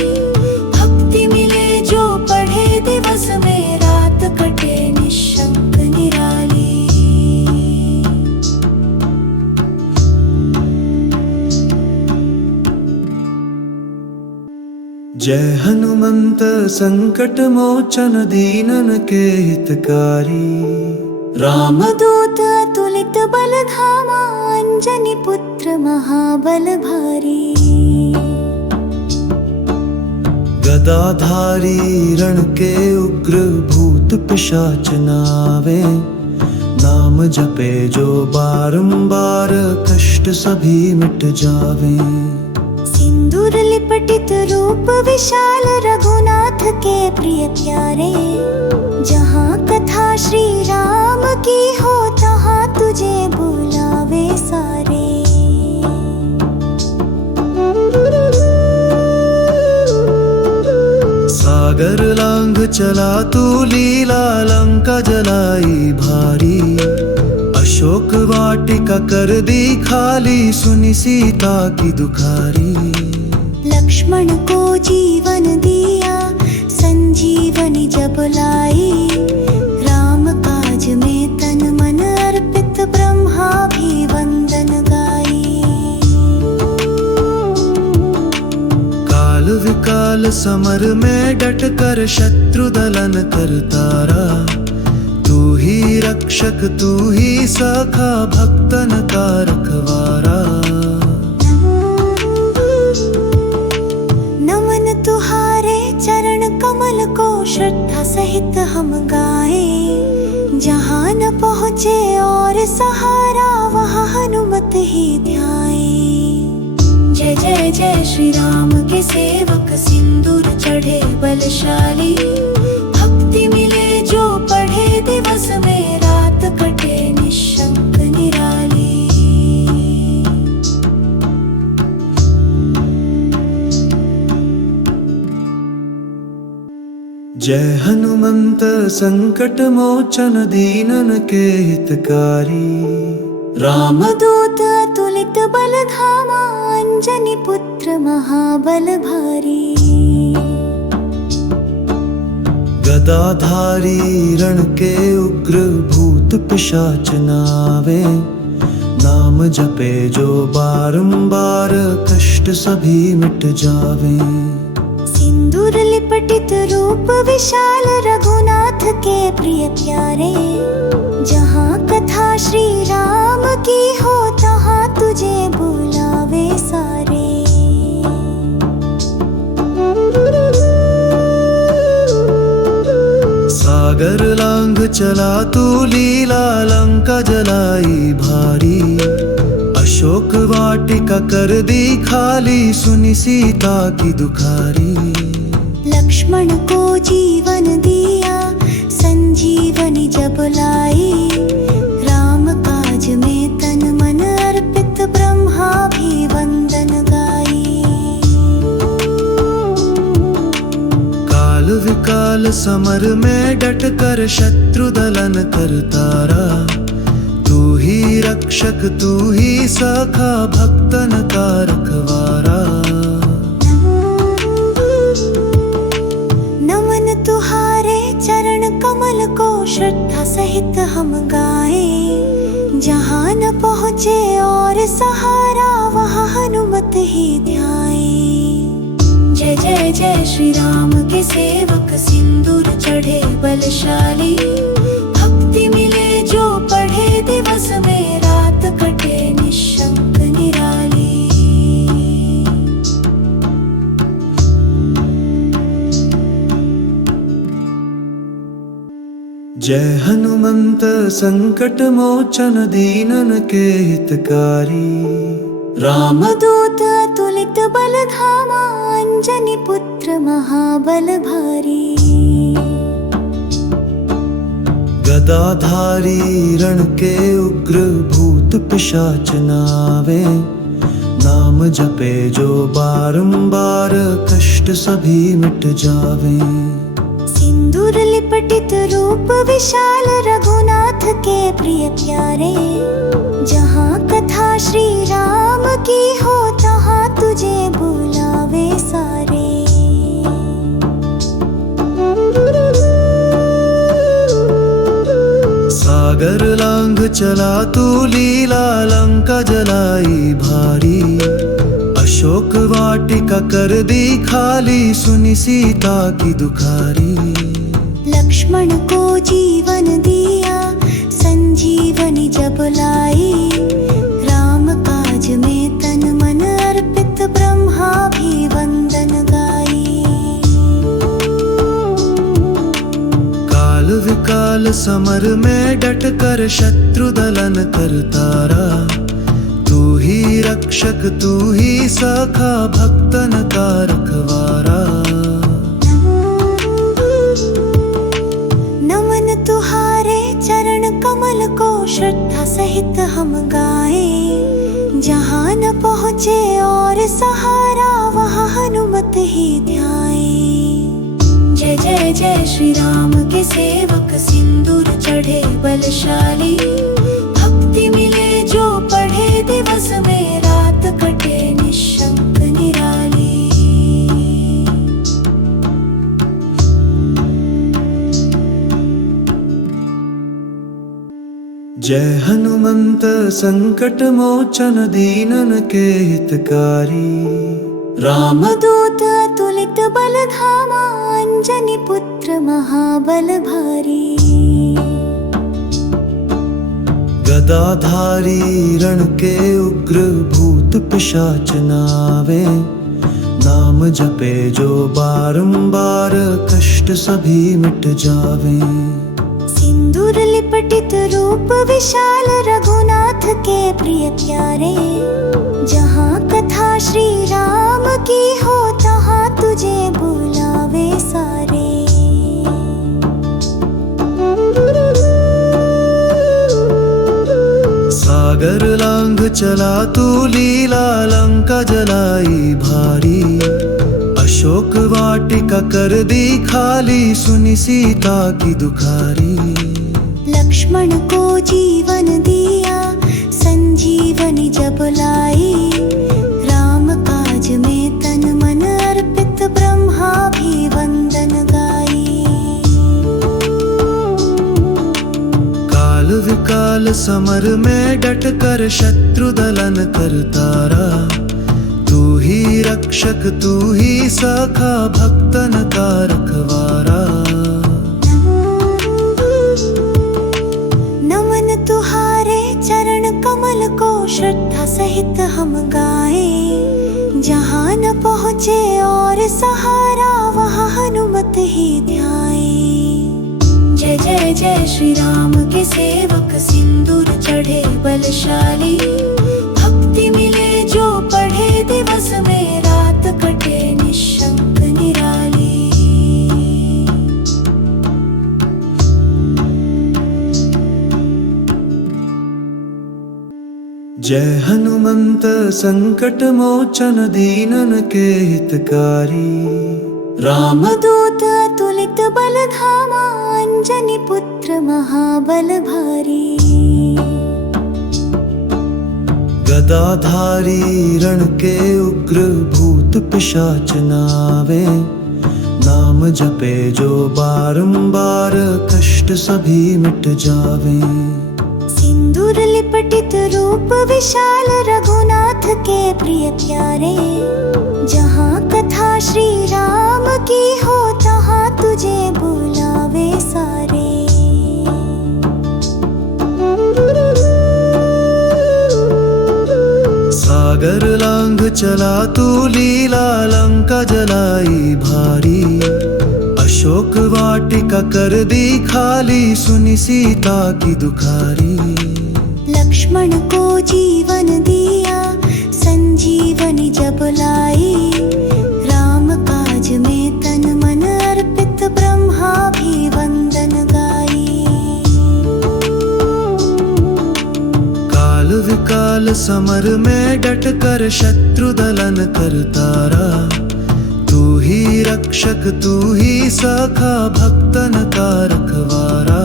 भक्ति मिले जो पढ़े दिवस में रात कटे निशंक निराली। जय हनुमंत संकट मोचन दीनन के हितकारी। रामदूत अतुलित बल धामा अंजनी पुत्र महाबल भारी। गदाधारी रण के उग्र भूत पिशाच नावे। नाम जपे जो बारंबार कष्ट सभी मिट जावे। सिंदूर लिपटित रूप विशाल रघुनाथ के प्रिय प्यारे। जहाँ कथा श्री राम की हो तहाँ तुझे बुलावे सारे। सागर लांघ चला तू लीला लंका जलाई भारी। अशोक वाटिका कर दी खाली सुनी सीता की दुखारी। लक्ष्मण को जीवन दिया संजीवनी जब लाई। राम काज में तन मन अर्पित ब्रह्मा भी वंदन गाई। काल विकाल समर में डट कर शत्रु दलन करतारा। तू ही रक्षक तू ही सखा भक्तन का रखवारा। नमन तुहारे चरण कमल को श्रद्धा सहित हम गाएं। जहाँ न पहुँचे और सहारा वहाँ हनुमत ही ध्याएं। जय जय जय श्री राम के सेवक सिंदूर चढ़े बलशाली। भक्ति मिले जो पढ़े दिवस में रात कटे निशंक निराली। जय हनुमंत संकट मोचन दीनन के हितकारी। रामदूत अतुलित बल धामा अंजनी पुत्र महाबल भारी। गदाधारी रण के उग्र भूत पिशाच नावे। नाम जपे जो बारंबार कष्ट सभी मिट जावे। सिंदूर लिपटित रूप विशाल रघुनाथ के प्रिय प्यारे। जहाँ कथा श्री राम की हो तहाँ तुझे बुलावे सारे। सागर लांघ चला तू लीला लंका जलाई भारी। अशोक वाटिका कर दी खाली सुनी सीता की दुखारी। लक्ष्मण को जीवन दिया संजीवनी जब लाई। राम काज में तन मन अर्पित ब्रह्मा भी वंदन गाई। काल विकाल समर में डट कर शत्रु दलन करतारा। तू ही रक्षक तू ही सखा भक्तन का रखवारा। नमन तुहारे चरण कमल को श्रद्धा सहित हम गाएं। जहाँ न पहुँचे और सहारा वहाँ हनुमत ही ध्याएं। जय जय जय श्री राम के सेवक सिंदूर चढ़े बलशाली। भक्ति मिले जो पढ़े दिवस में रात कटे निशंक निराली। जय हनुमंत संकट मोचन दीनन के हितकारी। रामदूत अतुलित बल धामा अंजनी पुत्र महाबल भारी। गदाधारी रण के उग्र भूत पिशाच नावे। नाम जपे जो बारंबार कष्ट सभी मिट जावे। सिंदूर लिपटित रूप विशाल रघुनाथ के प्रिय प्यारे। जहाँ कथा श्री राम की हो तहाँ तुझे बुलावे सारे। सागर लांघ चला तू लीला लंका जलाई भारी। अशोक वाटिका कर दी खाली, सुनी सीता की दुखारी। लक्ष्मण को जीवन दिया, संजीवनी जब लाई। राम काज में तन मन अर्पित, ब्रह्मा भी वंदन गाई। काल विकाल समर में डट कर शत्रु दलन कर तारा। तू ही रक्षक तू ही सखा, भक्तन का रखवारा। नमन तुहारे चरण कमल को, श्रद्धा सहित हम गाएं। जहाँ न पहुँचे और सहारा, वहाँ हनुमत ही ध्याएं। जय जय जय श्री राम के सेवक, सिंदूर चढ़े बलशाली। भक्ति मिले जो पढ़े, दिवस में रात कटे निशंक निराली। जय हनुमंत संकट मोचन, दीनन के हितकारी। रामदूत अतुलित बल धामा, अंजनी पुत्र महाबल भारी। गदाधारी रण के उग्र, भूत पिशाच नावे। नाम जपे जो बारंबार, कष्ट सभी मिट जावे। सिंदूर लिपटित रूप विशाल, रघुनाथ के प्रिय प्यारे। जहाँ कथा श्री राम की हो, तहाँ तुझे बुलावे सारे। सागर लांघ चला तू लीला, लंका जलाई भारी। अशोक वाटिका कर दी खाली, सुनी सीता की दुखारी। लक्ष्मण को जीवन दिया, संजीवनी जब लाई। राम काज में तन मन अर्पित, ब्रह्मा भी वंदन गाई। काल विकाल समर में डट कर शत्रु दलन कर तारा। तू ही रक्षक तू ही सखा, भक्तन का रखवारा। नमन तुहारे चरण कमल को, श्रद्धा सहित हम गाएं। जहाँ न पहुँचे और सहारा, वहाँ हनुमत ही ध्याएं। जय जय जय श्री राम के सेवक, सिंदूर चढ़े बलशाली। भक्ति मिले जो पढ़े, दिवस में रात कटे निशंक निराली। जय हनुमंत संकट मोचन, दीनन के हितकारी। रामदूत अतुलित बल धामा, अंजनी पुत्र महाबल भारी। गदाधारी रण के उग्र, भूत पिशाच नावे। नाम जपे जो बारंबार, कष्ट सभी मिट जावे। सिंदूर लिपटित रूप विशाल, रघुनाथ के प्रिय प्यारे। जहाँ कथा श्री राम की हो, तहाँ तुझे बुलावे सारे। सागर लांघ चला तू लीला, लंका जलाई भारी। अशोक वाटिका कर दी खाली, सुनी सीता की दुखारी। लक्ष्मण को जीवन दिया, संजीवनी जब लाई। राम काज में तन मन अर्पित, ब्रह्मा भी वंदन गाई। काल विकाल समर में डट कर शत्रु दलन कर तारा। तू ही रक्षक तू ही सखा, भक्तन का रखवारा।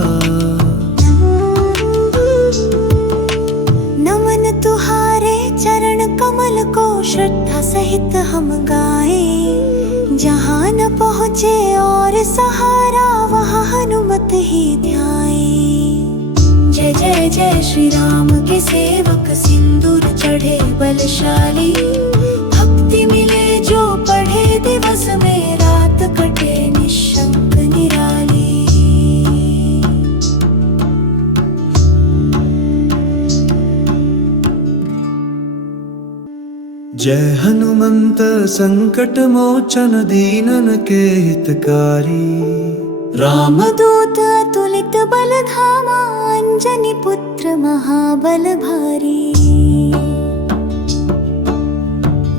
नमन तुहारे चरण कमल को, श्रद्धा सहित हम गाएं। जहाँ न पहुँचे और सहारा, वहाँ हनुमत ही ध्याएं। जय जय जय श्री राम के सेवक, सिंदूर चढ़े बलशाली। भक्ति जय हनुमंत संकट मोचन दीनन के हितकारी। रामदूत अतुलित बल धामा, अंजनी पुत्र महाबल भारी।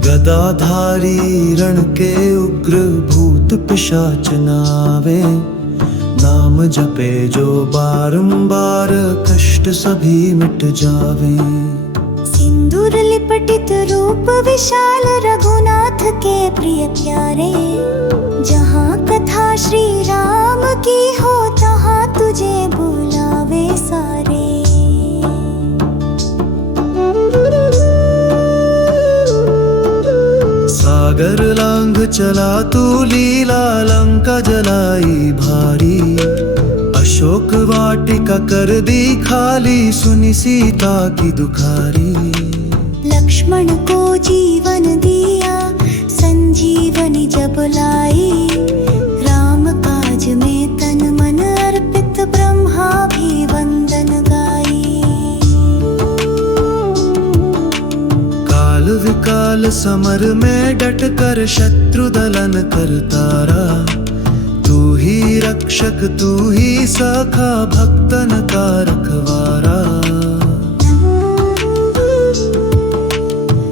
गदाधारी रण के उग्र भूत पिशाच नावे, नाम जपे जो बारंबार कष्ट सभी मिट जावे। सिंदूर लिपटित रूप विशाल, रघुनाथ के प्रिय प्यारे। जहाँ कथा श्री राम की हो, तहाँ तुझे बुलावे सारे। सागर लांघ चला तू लीला, लंका जलाई भारी। अशोक वाटिका कर दी खाली, सुनी सीता की दुखारी। लक्ष्मण को जीवन दिया, संजीवनी जब लाई। राम काज में तन मन अर्पित, ब्रह्मा भी वंदन गाई। काल विकाल समर में डट कर शत्रु दलन करतारा। तू ही रक्षक तू ही सखा, भक्तन का रखवारा।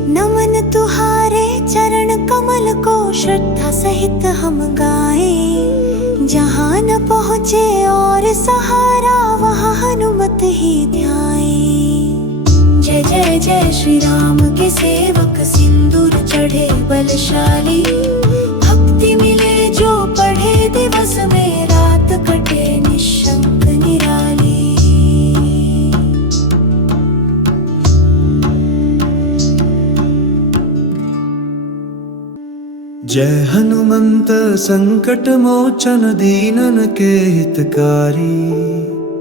नमन तुहारे चरण कमल को, श्रद्धा सहित हम गाएं। जहाँ न पहुँचे और सहारा, वहाँ हनुमत ही ध्याएं। जय जय जय श्री राम के सेवक, सिंदूर चढ़े बलशाली। भक्ति मिले जो पढ़े, दिवस में रात कटे निशंक निराली। जय हनुमंत संकट मोचन दीनन के हितकारी।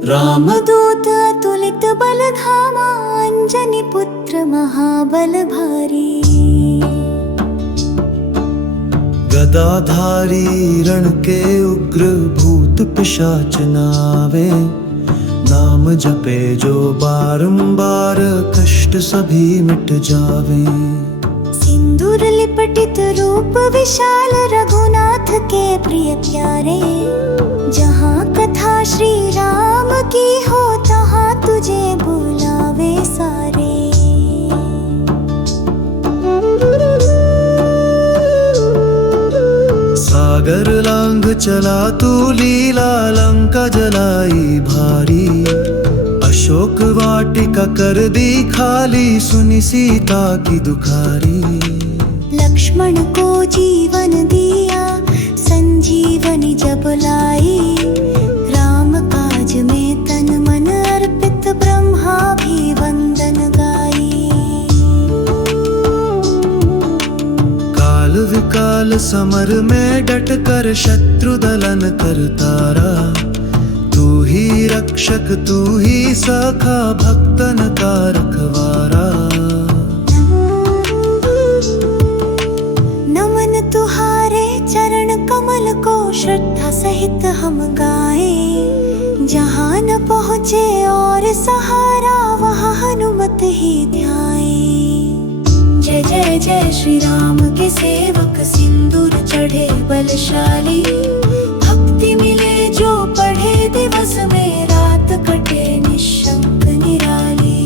रामदूत अतुलित बल धामा, अंजनी पुत्र महाबल भारी। गदाधारी रण के उग्र भूत पिशाच नावे, नाम जपे जो बारंबार कष्ट सभी मिट जावे। सिंदूर लिपटित रूप विशाल, रघुनाथ के प्रिय प्यारे। जहाँ कथा श्री राम की हो, तहाँ तुझे बुलावे सारे। सागर लांघ चला तू लीला, लंका जलाई भारी। अशोक वाटिका कर दी खाली, सुनी सीता की दुखारी। लक्ष्मण को जीवन दिया, संजीवनी जब लाई। राम काज में तन मन अर्पित, ब्रह्मा भी वंदन गाई। काल विकाल समर में डट कर शत्रु दलन करतारा। तू ही रक्षक तू ही सखा, भक्तन का रखवारा। नमन तुहारे चरण कमल को, श्रद्धा सहित हम गाएं। जहाँ न पहुँचे और सहारा, वहाँ हनुमत ही ध्याएं। जय जय जय श्री राम के सेवक, सिंदूर चढ़े बलशाली। भक्ति मिले जो पढ़े, दिवस में रात कटे निशंक निराली।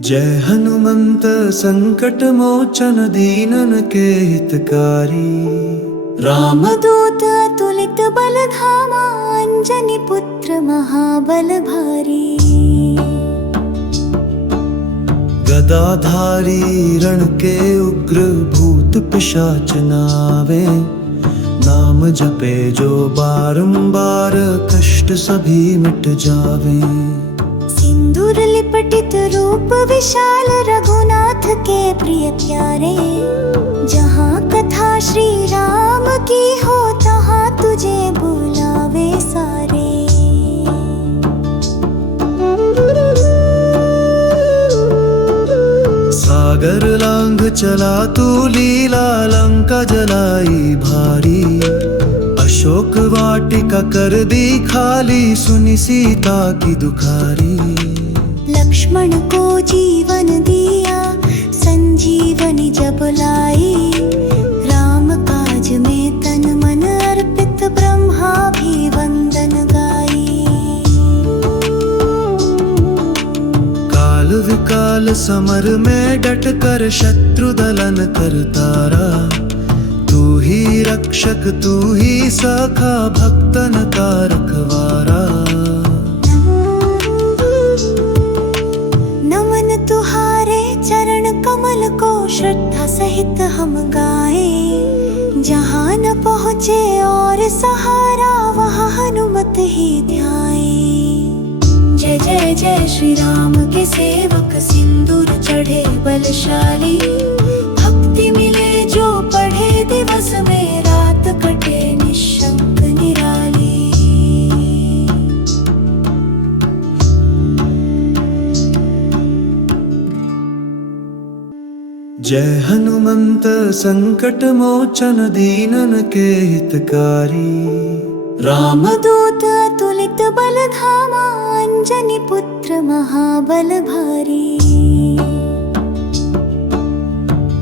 जय हनुमंत संकट मोचन दीनन के हितकारी। रामदूत अतुलित बल धामा, अंजनी पुत्र महाबल भारी। गदाधारी रण के उग्र भूत पिशाच नावे, नाम जपे जो बारंबार कष्ट सभी मिट जावे। सिंदूर लिपटित रूप विशाल, रघुनाथ के प्रिय प्यारे। जहाँ कथा श्री राम की हो, तहाँ तुझे बुलावे सारे। सागर लांघ चला तू लीला, लंका जलाई भारी। अशोक वाटिका कर दी खाली, सुनी सीता की दुखारी। लक्ष्मण को जीवन दिया, संजीवनी जब लाई। राम काज में तन मन अर्पित, ब्रह्मा भी वंदन गाई। काल विकाल समर में डट कर शत्रु दलन कर तारा। तू ही रक्षक तू ही सखा, भक्तन का रखवारा। नमन तुहारे चरण कमल को, श्रद्धा सहित हम गाएं। जहाँ न पहुँचे और सहारा, वहाँ हनुमत ही ध्याएं। जय जय जय श्री राम के सेवक, सिंदूर चढ़े बलशाली। भक्ति मिले जो पढ़े, दिवस में रात कटे निशंक निराली। जय हनुमंत संकट मोचन, दीनन के हितकारी। रामदूत अतुलित बल धामा, अंजनी पुत्र महाबल भारी।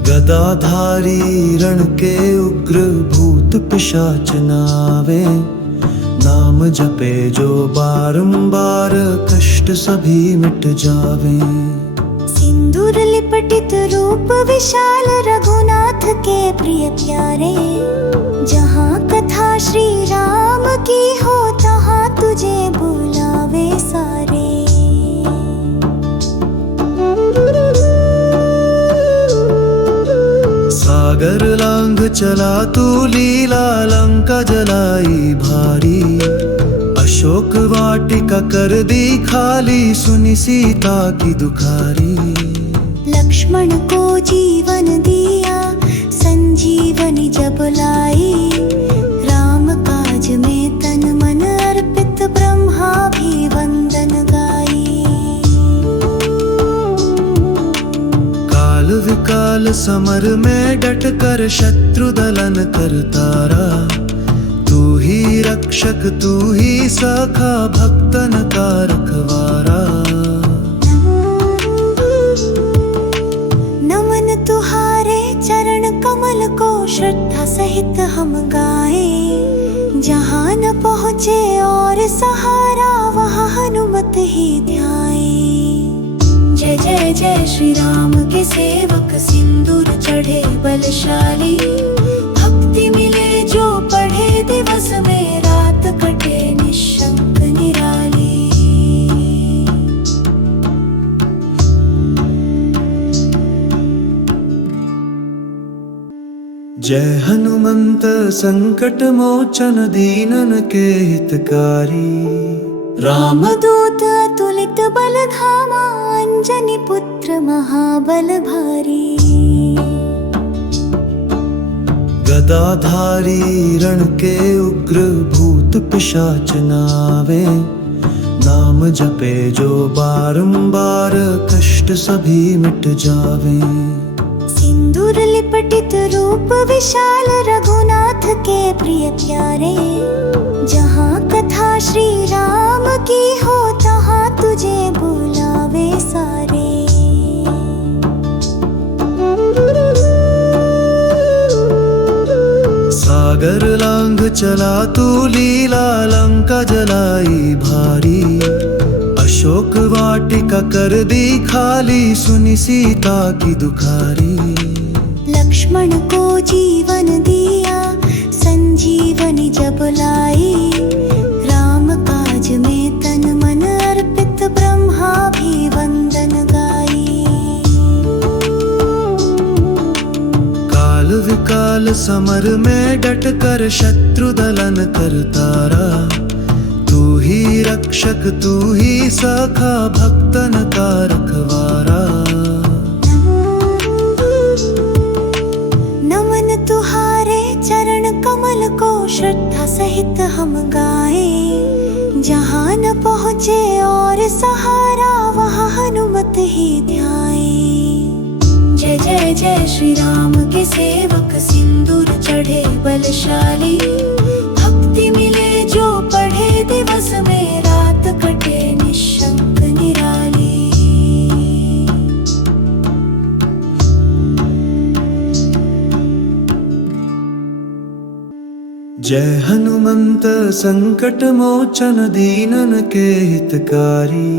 गदाधारी रण के उग्र, भूत पिशाच नावे। नाम जपे जो बारंबार, कष्ट सभी मिट जावे। सिंदूर लिपटित रूप विशाल, रघुनाथ के प्रिय प्यारे। जहाँ कथा श्री राम की हो, तहाँ तुझे बुलावे सारे। सागर लांघ चला तू लीला, लंका जलाई भारी। अशोक वाटिका कर दी खाली, सुनी सीता की दुखारी। लक्ष्मण को जीवन दिया, संजीवनी जब लाई। राम काज में तन मन अर्पित, ब्रह्मा भी वंदन गाई। काल विकाल समर में डट कर शत्रु दलन कर तारा। तू ही रक्षक तू ही सखा, भक्तन का रखवारा। नमन तुहारे चरण कमल को, श्रद्धा सहित हम गाएं। जहाँ न पहुँचे और सहारा, वहाँ हनुमत ही ध्याएं। जय जय जय श्री राम के सेवक, सिंदूर चढ़े बलशाली। भक्ति मिले जो पढ़े, दिवस में रात कटे निशंक निराली। जय हनुमंत संकट मोचन, दीनन के हितकारी। रामदूत अतुलित बल धामा, अंजनी पुत्र महाबल भारी। गदाधारी रण के उग्र, भूत पिशाच नावे। नाम जपे जो बारंबार, कष्ट सभी मिट जावे। सिंदूर लिपटित रूप विशाल, रघुनाथ के प्रिय प्यारे। जहाँ कथा श्री राम की हो, तहाँ तुझे बुलावे सारे। सागर लांघ चला तू लीला, लंका जलाई भारी। अशोक वाटिका कर दी खाली, सुनी सीता की दुखारी। लक्ष्मण को जीवन दिया, संजीवनी जब लाई। राम काज में तन मन अर्पित, ब्रह्मा भी वंदन गाई। काल विकाल समर में डट कर शत्रु दलन कर तारा। तू ही रक्षक तू ही सखा, भक्तन का रखवारा। नमन तुहारे चरण कमल को, श्रद्धा सहित हम गाएं। जहाँ न पहुँचे और सहारा, वहाँ हनुमत ही ध्याएं। जय जय जय श्री राम के सेवक, सिंदूर चढ़े बलशाली। भक्ति जय हनुमंत संकट मोचन दीनन के हितकारी।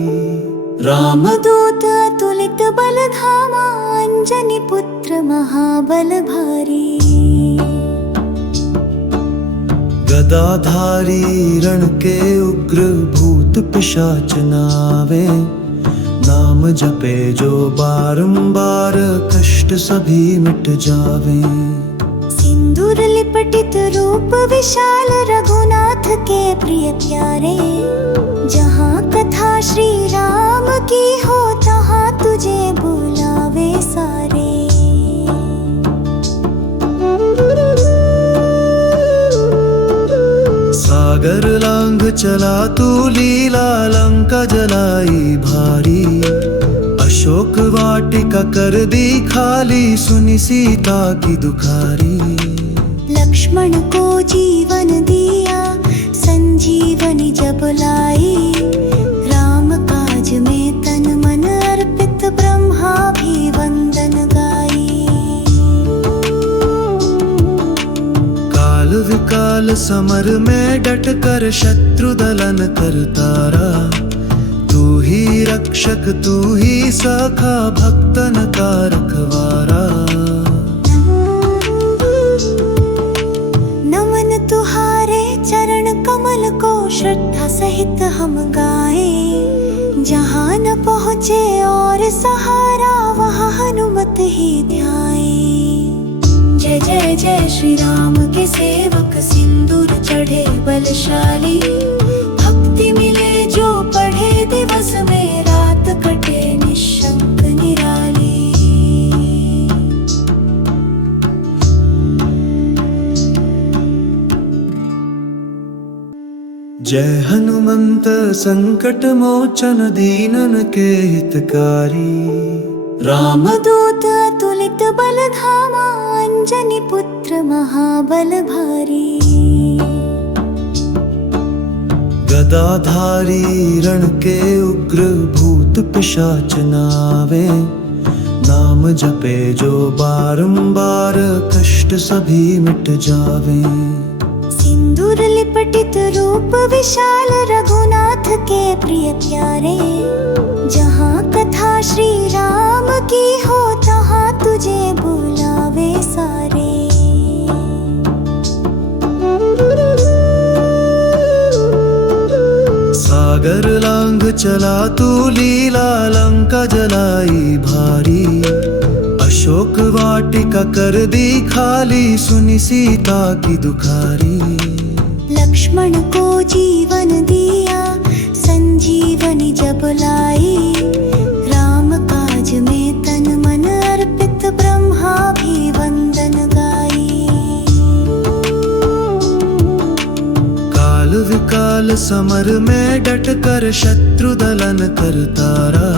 रामदूत अतुलित बल धामा, अंजनी पुत्र महाबल भारी। गदाधारी रण के उग्र भूत पिशाच नावे, नाम जपे जो बारंबार कष्ट सभी मिट जावे। सिंदूर लिपटित रूप विशाल, रघुनाथ के प्रिय प्यारे। जहाँ कथा श्री राम की हो, तहाँ तुझे बुलावे सारे। सागर लांघ चला तू लीला, लंका जलाई भारी। अशोक वाटिका कर दी खाली, सुनी सीता की दुखारी। लक्ष्मण को जीवन दिया, संजीवनी जब लाई। राम काज में तन मन अर्पित, ब्रह्मा भी वंदन गाई। काल विकाल समर में डट कर, शत्रु दलन कर तारा। तू ही रक्षक तू ही सखा, भक्तन का रखवारा। नमन तुहारे चरण कमल को, श्रद्धा सहित हम गाएं। जहाँ न पहुँचे और सहारा, वहाँ हनुमत ही ध्याएं। जय जय जय श्री राम के सेवक, सिंदूर चढ़े बलशाली। भक्ति मिले जो पढ़े, दिवस में रात कटे निशंक निराली। जय हनुमंत संकट मोचन दीनन के हितकारी। रामदूत अतुलित बल धामा, अंजनी पुत्र महाबल भारी। गदाधारी रण के उग्र भूत पिशाच नावे, नाम जपे जो बारंबार कष्ट सभी मिट जावे। सिंदूर लिपटित रूप विशाल, रघुनाथ के प्रिय प्यारे। जहाँ कथा श्री राम की हो, तहाँ तुझे बुलावे सारे। सागर लांघ चला तू लीला, लंका जलाई भारी। अशोक वाटिका कर दी खाली, सुनी सीता की दुखारी। लक्ष्मण को जीवन दिया, संजीवनी जब लाई। राम काज में तन मन अर्पित, ब्रह्मा भी वंदन गाई। काल विकाल समर में डट कर, शत्रु दलन कर तारा।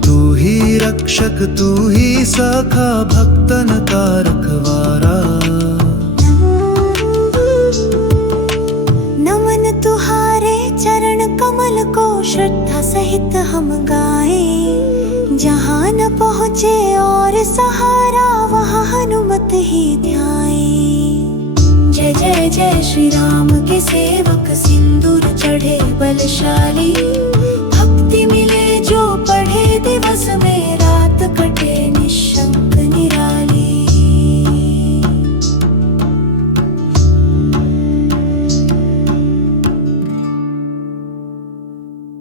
तू ही रक्षक तू ही सखा, भक्तन का रखवारा। नमन तुहारे चरण कमल को, श्रद्धा सहित हम गाएं। जहाँ न पहुँचे और सहारा, वहाँ हनुमत ही ध्याएं। जय जय जय श्री राम के सेवक,